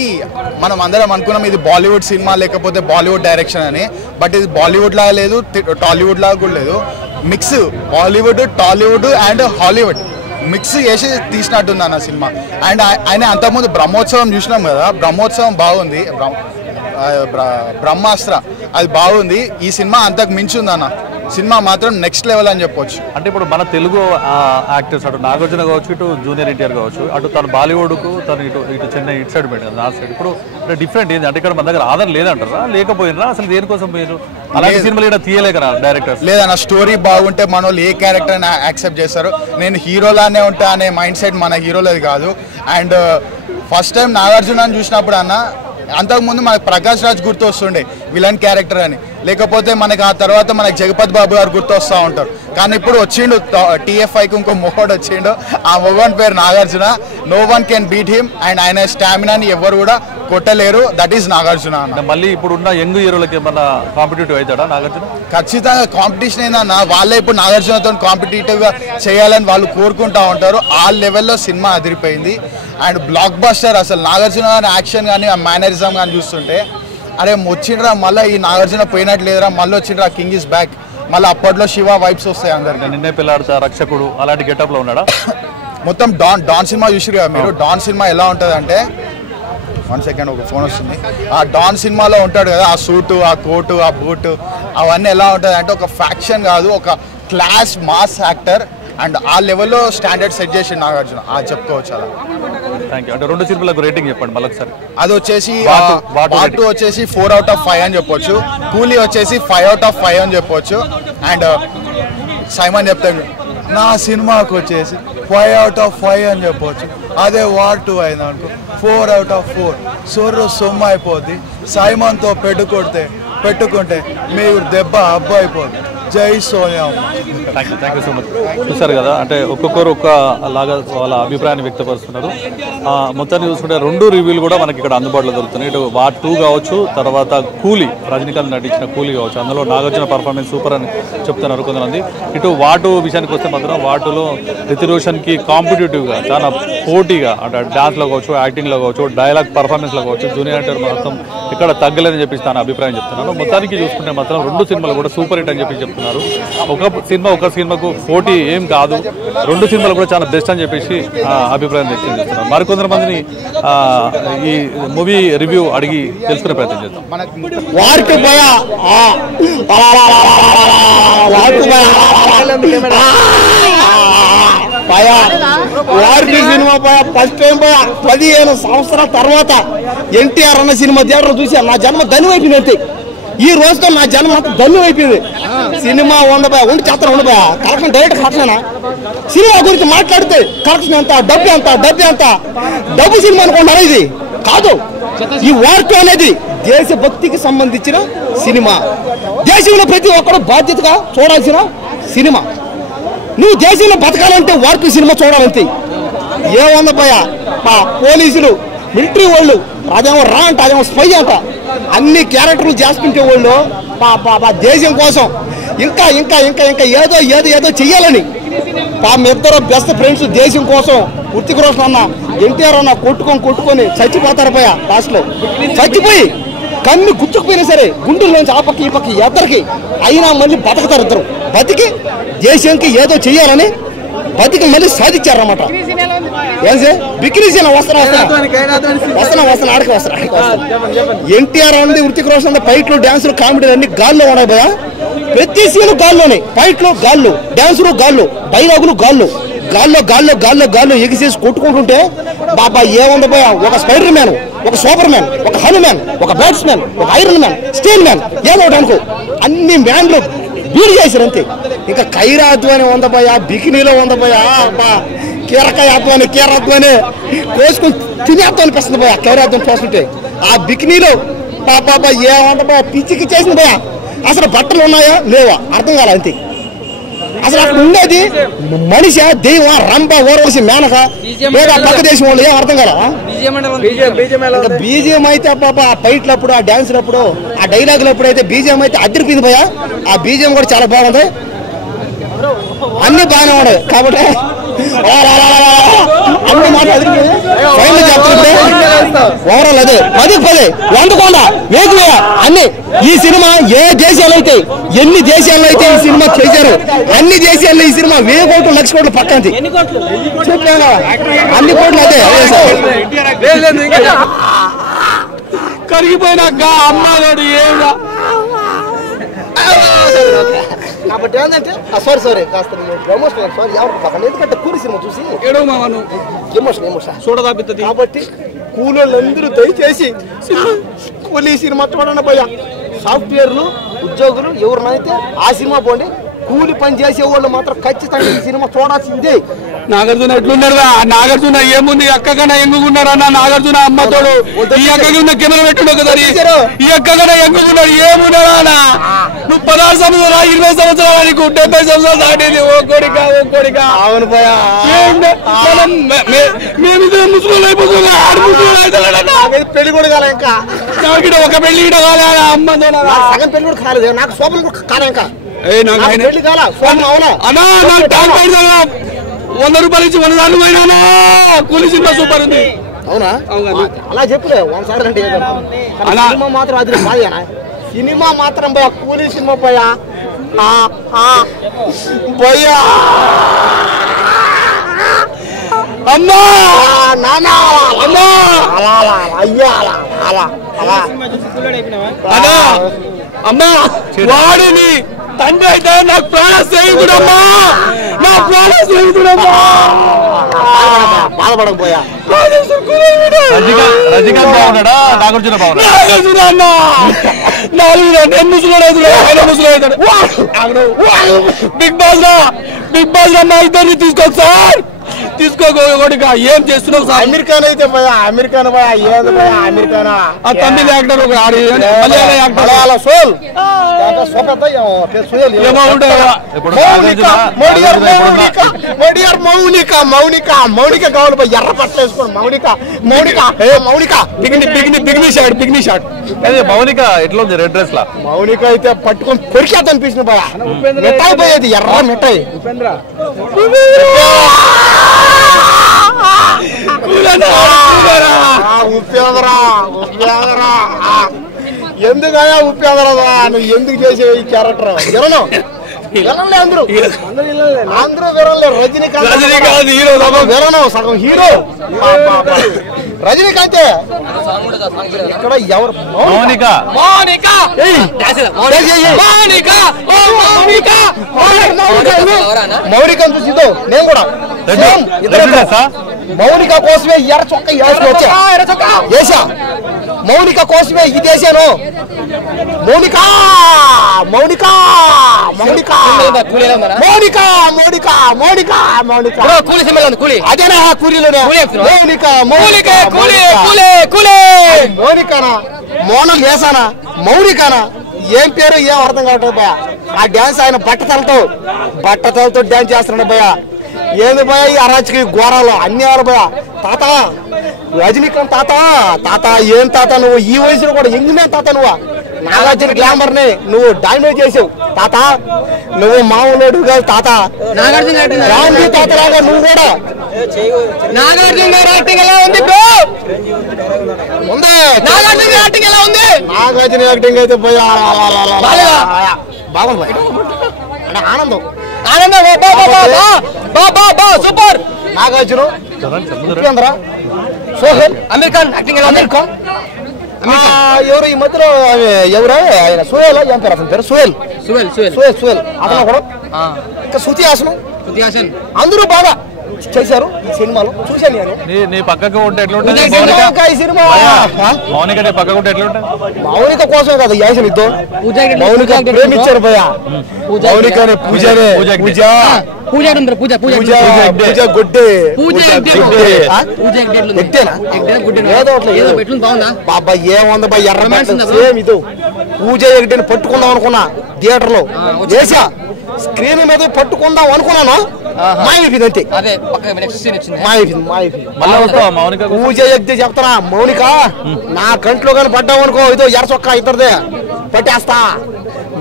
మనం అందరం అనుకున్నాం ఇది బాలీవుడ్ సినిమా లేకపోతే బాలీవుడ్ డైరెక్షన్ అని, బట్ ఇది బాలీవుడ్ లాగా లేదు, టాలీవుడ్ లాగా కూడా లేదు. Mix Bollywood, Tollywood and Hollywood mix చేసి తీసినట్టుంది అన్న సినిమా. అండ్ ఆయన అంతకుముందు బ్రహ్మోత్సవం చూసినాం కదా, బ్రహ్మోత్సవం బాగుంది, బ్రహ్మాస్త్ర అది బాగుంది. ఈ సినిమా అంతకు మించి ఉంది అన్న, సినిమా మాత్రం నెక్స్ట్ లెవెల్ అని చెప్పొచ్చు. అంటే ఇప్పుడు మన తెలుగు యాక్టర్స్ అటు నాగార్జున కావచ్చు, ఇటు జూనియర్ ఎన్టీఆర్ కావచ్చు, అటు తను బాలీవుడ్కు తను ఇటు చెన్నై ఇటు సైడ్ పెట్టారు నార్త్ సైడ్. ఇప్పుడు డిఫరెంట్ ఏంటి అంటే ఇక్కడ మన దగ్గర ఆధార్ లేదంటారా, లేకపోయినరా అసలు దేనికోసం పోయారు? అలాంటి సినిమాలు ఇక్కడ తీయలేకరా డైరెక్టర్స్? లేదన్న, స్టోరీ బాగుంటే మన వాళ్ళు ఏ క్యారెక్టర్ యాక్సెప్ట్ చేస్తారు. నేను హీరోలానే ఉంటా అనే మైండ్ సెట్ మన హీరోలది కాదు. అండ్ ఫస్ట్ టైం నాగార్జున చూసినప్పుడు అన్న, అంతకుముందు మాకు ప్రకాష్ రాజ్ గుర్తు వస్తుండే విలన్ క్యారెక్టర్ అని, లేకపోతే మనకి ఆ తర్వాత మనకి జగపతి బాబు గారు గుర్తొస్తూ ఉంటారు. కానీ ఇప్పుడు వచ్చిండు TFIకి ఇంకో మొగోడు వచ్చిండు. ఆ మొగోని పేరు Nagarjuna. No one can beat him and ఆయన స్టామినాని ఎవరు కూడా కొట్టలేరు. దట్ ఈస్ నాగార్జున అన్న. మళ్ళీ ఇప్పుడున్న యంగ్ హీరోలకి ఏమన్నా కాంపిటేటివ్ అవుతాడా నాగార్జున? ఖచ్చితంగా కాంపిటీషన్ ఏందన్న. వాళ్ళే ఇప్పుడు నాగార్జునతో కాంపిటేటివ్గా చేయాలని వాళ్ళు కోరుకుంటూ ఉంటారు. ఆ లెవెల్లో సినిమా అదిరిపోయింది అండ్ బ్లాక్ బస్టర్. అసలు నాగార్జున కానీ యాక్షన్ కానీ ఆ మేనరిజం కానీ చూస్తుంటే అరే వచ్చిండ్రా మళ్ళీ ఈ నాగార్జున పోయినట్టు లేదురా, మళ్ళీ వచ్చిండ్రా కింగ్ ఇస్ బ్యాక్. మళ్ళీ అప్పట్లో శివ వైబ్స్ వస్తాయి అందరికి. నిన్నే పిల్లాడుతా రక్షకుడు అలాంటి గెటప్లో ఉన్నాడా? మొత్తం డాన్ సినిమా చూసిరు కదా మీరు. డాన్ సినిమా ఎలా ఉంటుంది అంటే 1 సెకండ్ ఒక ఫోన్ వస్తుంది. ఆ డాన్ సినిమాలో ఉంటాడు కదా, ఆ సూటు, ఆ కోటు, ఆ బూటు, అవన్నీ ఎలా ఉంటుంది అంటే ఒక ఫ్యాక్షన్ కాదు, ఒక క్లాస్ మాస్ యాక్టర్ అండ్ ఆ లెవెల్లో స్టాండర్డ్ సెట్ చేసి నాగార్జున చెప్పుకోవచ్చు అలా. Thank you. అంటే 2 సినిమాలకు రేటింగ్ చెప్పండి మళ్ళీ ఒకసారి. అది వచ్చేసి పార్ట్ 2 వచ్చేసి 4 out of 5 అని చెప్పొచ్చు. కూలీ వచ్చేసి 5 out of 5 అని చెప్పొచ్చు. అండ్ సైమన్ చెప్తాడు నా సినిమాకి వచ్చేసి 5 out of 5 అని చెప్పొచ్చు. అదే వార్ 2 అయింది అనుకో 4 out of 4. సొమ్ము అయిపోద్ది. సైమన్తో పెట్టుకుంటే మీరు దెబ్బ అబ్బా అయిపోద్ది. జై Sonia. Thank you so much. చూసారు కదా, అంటే ఒక్కొక్కరు లాగా వాళ్ళ అభిప్రాయాన్ని వ్యక్తపరుస్తున్నారు. మొత్తాన్ని చూసుకుంటే 2 రివ్యూలు కూడా మనకి ఇక్కడ అందుబాటులో దొరుకుతున్నాయి. ఇటు వార్ 2 కావచ్చు, తర్వాత కూలీ రజనీకాంత్ నటించిన కూలీ కావచ్చు. అందులో నాగార్జున పర్ఫార్మెన్స్ సూపర్ అని చెప్తున్నారు కొంతమంది. ఇటు వార్ 2 విషయానికి వస్తే మాత్రం వార్ 2లో రితిక్ రోషన్కి కాంపిటేటివ్గా చాలా పోటీగా అంటే డాన్స్లో కావచ్చు, యాక్టింగ్లో కావచ్చు, డైలాగ్ పర్ఫార్మెన్స్లో కావచ్చు జూనియర్ ఎన్టీఆర్ మొత్తం ఇక్కడ తగ్గలేదని చెప్పి తన అభిప్రాయం చెప్తున్నాను. మొత్తానికి చూసుకుంటే మాత్రం 2 సినిమాలు కూడా సూపర్ హిట్ అని చెప్పి చెప్తున్నారు. ఒక సినిమాకు పోటీ ఏం కాదు, 2 సినిమాలు కూడా చాలా బెస్ట్ అని చెప్పేసి అభిప్రాయం వ్యక్తం చేస్తున్నారు. మరికొందరు మందిని ఈ మూవీ రివ్యూ అడిగి తెలుసుకునే ప్రయత్నం చేద్దాం. సినిమా ఫస్ట్ టైం 15 సంవత్సరాల తర్వాత ఎన్టీఆర్ అన్న సినిమా థియేటర్ చూసి నా జన్మ ధన్యం అయిపోయింది. ఈ రోజుతో నా జన్మ అంతా ధన్యం అయిపోయింది. సినిమా ఉండి చేస్తాను ఉండబోయా కలెక్షన్ డైరెక్ట్ కలెక్షన్. సినిమా గురించి మాట్లాడితే కలెక్షన్ ఎంత, డబ్బు ఎంత, డబ్బు సినిమా అనుకున్నారా? ఇది కాదు. ఈ వార్త అనేది దేశభక్తికి సంబంధించిన సినిమా. దేశంలో ప్రతి ఒక్కరు బాధ్యతగా చూడాల్సిన సినిమా. నువ్వు దేశంలో బతకాలంటే వార్త సినిమా చూడాలంతే. ఏముందపోయా పోలీసులు, మిలిటరీ వాళ్ళు, అదేమో రా అంట, అదేమో స్పై అంట, అన్ని క్యారెక్టర్లు చేస్తుంటే వాళ్ళు దేశం కోసం ఇంకా ఇంకా ఇంకా ఇంకా ఏదో చెయ్యాలని మీ ఇద్దరు బెస్ట్ ఫ్రెండ్స్ దేశం కోసం రితిక్ రోషన్ అన్న ఎన్టీఆర్ అన్న కొట్టుకొని చచ్చిపోతారు పోయా లాస్ట్లో. చచ్చిపోయి కన్ను గుచ్చుకుపోయినా సరే గుండెల్లోంచి ఆ పక్క ఈ పక్క ఎద్దరికి అయినా మళ్ళీ బతకతారు. ఇద్దరు బతికి దేశానికి ఏదో చెయ్యాలని బతికి మళ్ళీ సాధించారన్నమాట. ఏం సార్ బిక్రీ వస్తున్నా ఆడికి వస్తున్నా. ఎన్టీఆర్ అంది, రితిక్ రోషన్ ఫైట్లు, డాన్సులు, కామెడీలు అన్ని గాల్లో ఉన్నాయి భయ. ప్రతి సీను గాల్లోనే, ఫైట్లు గాల్లో, డాన్సులు గాల్లో, డైలాగులు గాల్లో ఎగిసేసి కొట్టుకుంటుంటే బాబా ఏముంది భయ. ఒక స్పైడర్ మ్యాన్, ఒక సూపర్ మ్యాన్, ఒక హనుమాన్, ఒక బ్యాట్స్మెన్, ఒక ఐరన్ మ్యాన్, స్టీల్ మ్యాన్, ఏదో అనుకో అన్ని మ్యాన్లు బీడు చేశారు అంతే. ఇంకా ఖైరాతు అని ఉందపోయా, బికినీలో ఉందపోయా, కీరకాయత్వాన్ని కోసుకుని తినేద్దాం అనిపిస్తుంది పోయా. ఖైరాత్వం పోస్తుంటే ఆ బికినీలో బాబా ఏమంటా పిచ్చికి చేసింది పోయా. అసలు బట్టలు ఉన్నాయా లేవా అర్థం కాలే అంతే. అసలు అక్కడ ఉండేది మనిషి, దెయ్యం, రంప, ఓరవసి, మేనక, లేదా పక్క దేశం వాళ్ళు ఏం అర్థం కాల. బీజిఎం అయితే పాప ఆ ఫైట్లప్పుడు, ఆ డాన్స్లప్పుడు, ఆ డైలాగులప్పుడు అయితే బీజిఎం అయితే అదిరిపోయింది పోయా. ఆ బీజిఎం కూడా చాలా బాగుంది, అన్ని బాగానే ఉన్నాయి. కాబట్టి అన్ని మాట ఓవరాల్ అదే 10 వందకొండ వేగు అన్ని. ఈ సినిమా ఏ దేశాల్లో అయితే, ఎన్ని దేశాల్లో అయితే ఈ సినిమా చేశారు, అన్ని దేశాల్లో ఈ సినిమా 1000 కోట్లు 1,00,000 కోట్లు పక్కంది. అన్ని కోట్లు అదే కరిగిపోయినాక అమ్మాడు ఏడా. కాబట్టి ఏంటంటే సారీ కాస్త ఎమోషనల్ సారీ ఎవరు ఎందుకంటే కూలి సినిమా చూసి ఎమోషన్ చూడదాపిస్తుంది. కాబట్టి కూలీళ్ళందరూ దయచేసి కూలీ సినిమా చూడండి పోయా. సాఫ్ట్వేర్లు, ఉద్యోగులు ఎవరినైతే ఆ సినిమా పోండి. కూలి పని చేసే వాళ్ళు మాత్రం ఖచ్చితంగా ఈ సినిమా చూడాల్సిందే. నాగార్జున ఎట్లున్నారా? నాగార్జున ఏముంది అక్క కన్నా ఎంగుకున్నారన్న నాగార్జున అమ్మతోడు. ఈ అక్కకి ఉన్న కెమెరా పెట్టుడు కదా, ఈ అక్క కన్నా ఎంగుకున్నాడు. ఏమున్నారా అన్న? నువ్వు 16 సంవత్సరాలు 20 సంవత్సరాలు నీకు 70 సంవత్సరాలు దాటేది. ఓ కొడిక ఓ కొడిక. అవును పోయా, మేమిద్దరం ముస్లింలు అయిపోతున్నా. పెళ్లి కూడా కాలే ఇంకా. ఒక పెళ్లి గిట కాలే అమ్మతో. సగం పెళ్లి కూడా కాలేదు, నాకు శోభన కూడా కాలే ఇంకా. పెళ్లి కాల అన్నా, నాకు ట్యాంక్ పైన 100 రూపాయలు ఇచ్చి 100 సార్లు పోయినా. కూలీ సినిమా సూపర్ ఉంది. అవునా? అలా చెప్పులే ఒకసారి అంటే సినిమా మాత్రం అది బాగా. సినిమా మాత్రం పోయా, కూలీ సినిమా పోయా పోయా. అమ్మా నానా అమ్మా అయ్యా అలా అన్నా అమ్మా, వాడిని తండ్రి అయితే నాకు ప్రాణ స్నేహితుడమ్మా, నా ప్రాణ స్నేహితుడమ్మా. బాధపడకపోయా. రజనీకాంత్ బాగున్నాడా నాగార్జున బాగున్నాడా? నాగార్జున అన్న 4 నేను ముసలాడు, ఆయన ముసలాడు. బిగ్ బాస్ రా మా ఇద్దరిని తీసుకోవచ్చు సార్, తీసుకోగా. ఏం చేస్తున్నావు సార్? అమెరికాన్ అయితే పోయా, అమెరికాన్ పోయా. ఏది పోయా అమెరికానా? ఆ తమిళ యాక్టర్ ఒక మౌనిక కావాలి పోయి, ఎర్ర పట్ల వేసుకోండి. మౌనిక బిగ్ని షాట్. మౌనిక ఎట్లా ఉంది రెడ్ డ్రెస్ లా? మౌనిక అయితే పట్టుకొని కొరికేద్దాం అనిపించింది పోయా. మిఠాయి పోయేది, ఎర్ర మిఠాయి. ఎందుకయా ఉపయోగరా? నువ్వు ఎందుకు చేసే ఈ క్యారెక్టర్? అందరూ వినలే. రజనీకాంత్ వినను, సగం హీరో. రజనీకాంత్ ఇక్కడ ఎవరు? మౌనిక మౌనికను చూసి నేను కూడా మౌనిక కోసమే ఎర్ర చొక్క వేసా. మౌనిక కోసమే ఇది వేసాను. మౌనిక అదేనా కూలీలోనే మౌనికనా మౌనం వేసానా మౌనికనా? ఏం పేరు ఏం అర్థం కావట్లేదు భయ. ఆ డ్యాన్స్ ఆయన బట్టతలతో డ్యాన్స్ చేస్తున్నాడు భయ. ఏంది భయ ఈ అరాచకి ఘోరాలు అన్యాయాలు భయ. తాత రజనీకాంత్ తాత ఏం తాత నువ్వు ఈ వయసులో కూడా ఎంగినే తాత నువ్వు నాగార్జున గ్లామర్ ని నువ్వు డామినేట్ చేసావు తాత. నువ్వు మామూలు కాదు తాత. గాంధీ తాత లాగా నువ్వు కూడా. నాగార్జున గారి యాక్టింగ్ ఎలా ఉంది బ్రో? ఉంది. నాగార్జున గారి యాక్టింగ్ ఎలా ఉంది? నాగార్జున యాక్టింగ్ అయితే పోయా బాగుంది భయ. అంటే ఆనందం super. Nagarjuna Upendra Sohel American acting ఎలా? అమెరికన్ ఎవరు ఈ మధ్యలో ఎవరు ఆయన సుహేల్ ఏం పేరు అతని పేరు? సుహేల్ అతను కూడా. ఇంకా శృతి హాసన్ అందరూ బాగా చేశారు ఈ సినిమాలో. చూశాను నేను. నీ పక్కకు ఉంటే ఎట్లుంటుంది ఈ సినిమా? మౌనిక నీ పక్కకు ఉంటే ఎట్లుంటుంది? మౌనిక కోసం కదా యాసలు ఇద్దో. మౌనిక ప్రేమించారు భయ. మౌనికనే పూజనే బాబా ఏముంది భయ ఎర్ర సేమ్ ఇది. పూజ ఎగటిని పట్టుకుందాం అనుకున్నా థియేటర్ లో చేసా. స్క్రీన్ మీద పట్టుకుందాం అనుకున్నాను, మాయమైపోయింది అంతే. పూజ ఎగ్ది చెప్తారా మౌనిక నా కంట్లో కానీ పడ్డావు అనుకో ఇదో ఎర్ర చొక్కా ఇద్దరిదే పట్టేస్తా.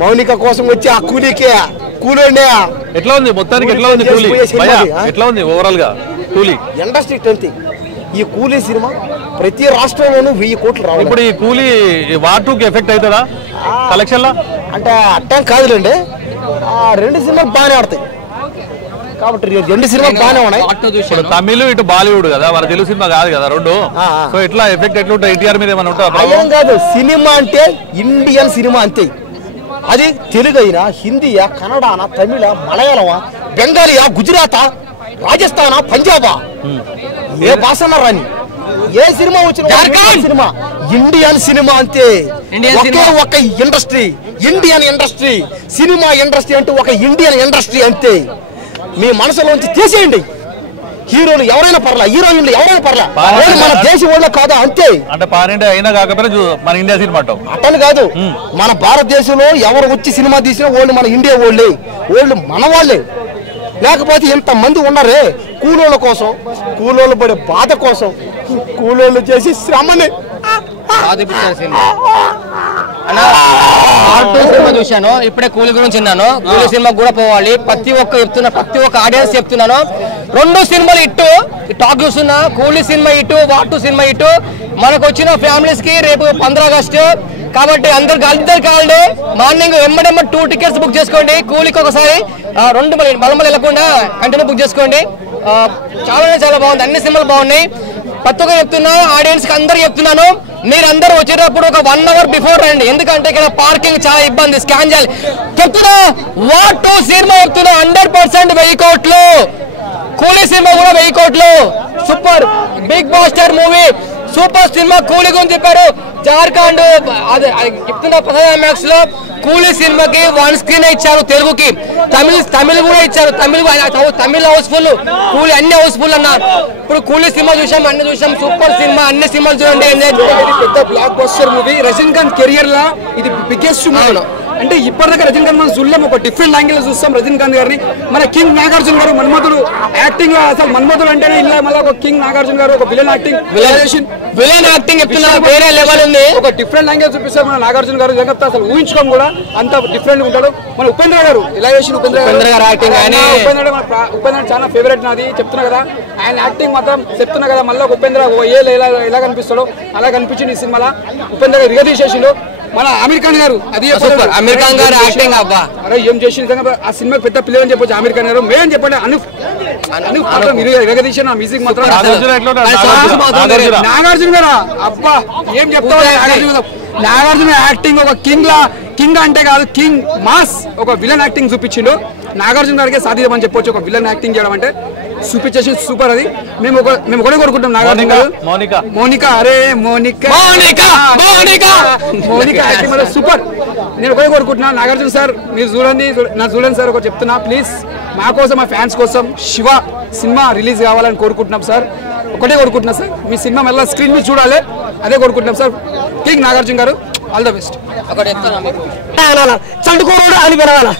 మౌనిక కోసం వచ్చి ఆ కూలీకి కూలండి. ఎట్లా ఉంది మొత్తానికి? ఎట్లా ఉంది కూలీ? ఎట్లా ఉంది ఓవరాల్ గా కూలీ? ఇండస్ట్రీ టెన్త్ ఈ కూలీ సినిమా ప్రతి రాష్ట్రంలోనూ 1000 కోట్లు రావాలి. ఇప్పుడు ఈ కూలీ వార్ 2 కి ఎఫెక్ట్ అవుతుందా కలెక్షన్ లా? అంటే అట్టం కాదులేండి, 2 సినిమాలు బాగానే ఆడతాయి కాబట్టి 2 సినిమాలు బాగానే ఉన్నాయి. తమిళ ఇటు బాలీవుడ్ కదా, మన తెలుగు సినిమా కాదు కదా రెండు. సో ఎట్లా ఎఫెక్ట్ ఎట్లుంటుంది? ఎన్టీఆర్ మీద ఏమైనా ఉంటుందా? ఏం కాదు, సినిమా అంటే ఇండియన్ సినిమా అంతే. అది తెలుగు అయినా, హిందీయా, కన్నడానా, తమిళ, మలయాళమా, బెంగాలీయా, గుజరాతా, రాజస్థానా, పంజాబా, ఏ భాష రాని ఏ సినిమా వచ్చిన సినిమా ఇండియన్ సినిమా అంతే. ఒక industry Indian industry. Cinema industry అంటే ఒక ఇండియన్ ఇండస్ట్రీ అంతే. మీ మనసులోంచి తీసేయండి, హీరోలు ఎవరైనా పర్లా, హీరోయిన్లు ఎవరైనా పర్లా, మన దేశం వాళ్ళు కాదా అంతే. అంటే పారింటి అయినా కాకపోతే మన ఇండియా సినిమా అట్టని కాదు, మన భారతదేశంలో ఎవరు వచ్చి సినిమా తీసినా వాళ్ళు మన ఇండియా వాళ్ళే, వాళ్ళు మన వాళ్ళే. లేకపోతే ఇంతమంది ఉన్నారే కూలోళ్ళ కోసం, కూలోళ్ళు పడే బాధ కోసం, కూలోళ్ళు చేసి శ్రమని సినిమా చూశాను. ఇప్పుడే కూలి గురించి విన్నాను. కూలి సినిమా కూడా పోవాలి. ప్రతి ఒక్క ఆడియన్స్ చెప్తున్నాను, 2 సినిమాలు ఇట్టు టాక్ చూస్తున్నా. కూలి సినిమా ఇటు, వాటు సినిమా ఇటు. మనకు వచ్చిన ఫ్యామిలీస్ కి రేపు 15 ఆగస్టు కాబట్టి అందరు కావాలి. మార్నింగ్ ఎమ్మడెమ్మ 2 టికెట్స్ బుక్ చేసుకోండి. కూలికి ఒకసారి 2 మళ్ళీ వెళ్ళకుండా కంటిన్యూ బుక్ చేసుకోండి. చాలా బాగుంది. అన్ని సినిమాలు బాగున్నాయి. ప్రతి ఒక్క చెప్తున్నా, ఆడియన్స్ కి అందరు చెప్తున్నాను, మీరందరూ వచ్చేటప్పుడు ఒక 1 అవర్ బిఫోర్ రండి. ఎందుకంటే ఇక్కడ పార్కింగ్ చాలా ఇబ్బంది. స్కాన్ చేయాలి. చెప్తున్నా వాట్ సినిమా చెప్తున్నా 100% 1000 కోట్లు. కూలీ సినిమా కూడా 1000 కోట్లు. Super big buster movie, super cinema. Coolie గురించి చెప్పారు. జార్ఖండ్ అదే చెప్తున్నా 15 మ్యాక్స్ లో కూలీ సినిమాకి 1 స్క్రీన్ ఇచ్చారు. తెలుగుకి, తమిళ కూడా ఇచ్చారు. తమిళ హౌస్ఫుల్, కూలీ అన్ని హౌస్ఫుల్ అన్నారు. ఇప్పుడు కూలీ సినిమా చూసాం, అన్ని చూసాం. సూపర్ సినిమా, అన్ని సినిమాలు చూడండి. పెద్ద blockbuster movie. Rajinikanth career లా ఇది బిగ్గెస్ట్ మూవీ. అంటే ఇప్పటిదాకా రజనీకాంత్ మనం చూడలేం, ఒక డిఫరెంట్ యాంగిల్ చూస్తాం రజనీకాంత్ గారిని. మన కింగ్ నాగార్జున గారు మన్మధుడు యాక్టింగ్ లో అసలు మన్మధుడు అంటేనే ఇలా మళ్ళీ ఒక కింగ్ నాగార్జున గారు ఒక విలన్ యాక్టింగ్ చెప్తున్నారు. వేరే లెవెల్ ఉంది. ఒక డిఫరెంట్ యాంగిల్ చూపిస్తారు మన నాగార్జున గారు. జగత్తా అసలు ఊహించుకోం కూడా, అంత డిఫరెంట్ ఉంటాడు. మన ఉపేంద్ర గారు ఎలా చేసిన ఉపేంద్ర గారు యాక్టింగ్, ఉపేంద్ర చాలా ఫేవరెట్ నాది. చెప్తున్నా కదా, ఆయన యాక్టింగ్ మాత్రం చెప్తున్నా కదా. మళ్ళీ ఉపేంద్ర ఎలా కనిపిస్తాడో అలా కనిపించింది ఈ సినిమాలో. ఉపేంద్ర గారు రిగదీసేసిండు. మన అమీర్ ఖాన్ గారు, అది అమీర్ ఖాన్ గారు యాక్టింగ్ అబ్బా, అరే ఏం చేసి నిజంగా ఆ సినిమాకి పెద్ద పిల్లలు అని చెప్పొచ్చు. అమీర్ ఖాన్ గారు మెయిన్ చెప్పండి. మ్యూజిక్ మాత్రం నాగార్జున గారు అబ్బా ఏం చెప్తావు. నాగార్జున యాక్టింగ్ ఒక కింగ్ అంటే కాదు, కింగ్ మాస్, ఒక విలన్ యాక్టింగ్ చూపించిండు. నాగార్జున గారికి సాధ్యమని చెప్పొచ్చు ఒక విలన్ యాక్టింగ్ చేయడం అంటే. చూపించేసి సూపర్. అది మేము ఒకటే కోరుకుంటాం. నాగార్జున గారు, మోనికా యాక్టింగ్ సూపర్. నేను ఒకటే కోరుకుంటున్నా, నాగార్జున సార్ మీరు చూడండి సార్. ఒకటి చెప్తున్నా ప్లీజ్, మా కోసం, మా ఫ్యాన్స్ కోసం శివ సినిమా రిలీజ్ కావాలని కోరుకుంటున్నాం సార్. ఒకటే కోరుకుంటున్నా సార్, మీ సినిమా మళ్ళీ స్క్రీన్ మీద చూడాలి, అదే కోరుకుంటున్నాం సార్. కింగ్ నాగార్జున గారు, ఆల్ ద బెస్ట్. చండుకోడు అని వినాలా.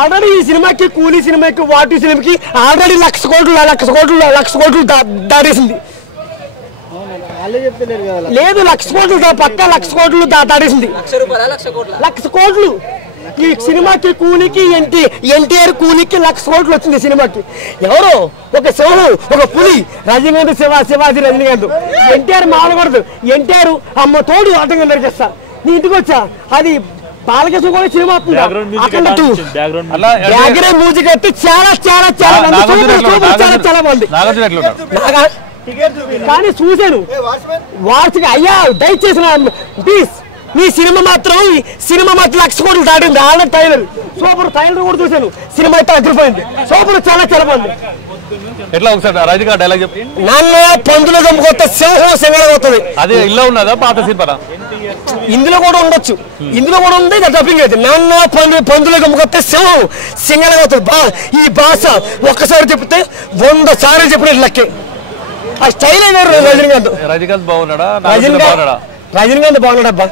ఆల్రెడీ ఈ సినిమాకి, కూలీ సినిమాకి, వాటి సినిమాకి ఆల్రెడీ 1,00,00,000 దాటేసింది. లేదు 1,00,00,000 కోట్లు, పక్క 1,00,00,000 కోట్లు దాటేసింది. 1,00,00,000 కోట్లు ఈ సినిమాకి, కూలీకి, ఎన్టీఆర్ కూలీకి 1,00,00,000 కోట్లు వచ్చింది సినిమాకి. ఎవరు ఒక సింహం, ఒక పులి, రజనీకాంత్ శివాజీ రజనీకాంత్. ఎన్టీఆర్ మామూలుకూడదు. ఎన్టీఆర్ అమ్మ తోడు ఆటంగా నరికేస్తా నీ ఇంటికి వచ్చా. అది బాలకృష్ణ కూడా సినిమా బ్యాక్గ్రౌండ్ మ్యూజిక్ అయితే చాలా బాగుంది. కానీ చూశాను వార్తగా, అయ్యా దయచేసి ప్లీజ్ మీ సినిమా మాత్రం 1,00,00,000 కోట్లు దాటింది. ఆల్రెడీ ట్రైలర్ సూపర్, ట్రైలర్ కూడా చూశాను. సినిమా అయితే అదిరిపోయింది. సూపర్, చాలా బాగుంది. ఎట్లా ఒకసారి రాజుగా డైలాగ్ చెప్పి. నన్ను పందులు దమ్ముకొస్తే సింహం సింగళవుతుంది. అదే ఇలా ఉన్నదా పాత సినిమా? ఇందులో కూడా ఉండొచ్చు, ఇందులో కూడా ఉంది. డబ్బింగ్ అయితే నన్ను పందులు దమ్ముకొస్తే సింహం సింగళవుతుంది. ఈ భాష ఒక్కసారి చెప్తే 100 సార్లు చెప్పిన లెక్కే. ఆ స్టైల్ అయినారు రజనీకాంత్ బాగున్నాడా? రజనీకాంత్ బాగున్నాడబ్బా.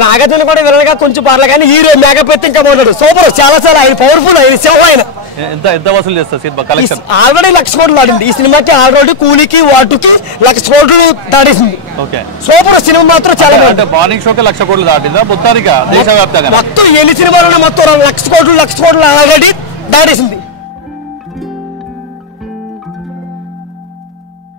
నాగార్జున కూడా వినగా కొంచెం పర్లే, కానీ హీరో మేకప్ అయితే ఇంకా బాగున్నాడు. సూపర్, చాలా ఆయన పవర్ఫుల్. ఆయన సింహం. ఆయన ఎంత వసూలు చేస్తారు సినిమా కలెక్షన్? ఆల్రెడీ 1,00,00,000 కోట్లు దాటింది. ఈ సినిమాకి ఆల్రెడీ కూలీకి, వాటికి 1,00,00,000 కోట్లు దాటేసింది. సూపర్ సినిమా మాత్రం చాలా బాగుంది. మార్నింగ్ షోకి 1,00,00,000 కోట్లు దాటిందా మొత్తానికి దేశవ్యాప్తంగా? మొత్తం ఎన్ని సినిమాలు మొత్తం 1,00,00,000 కోట్లు ఆల్రెడీ దాటేసింది.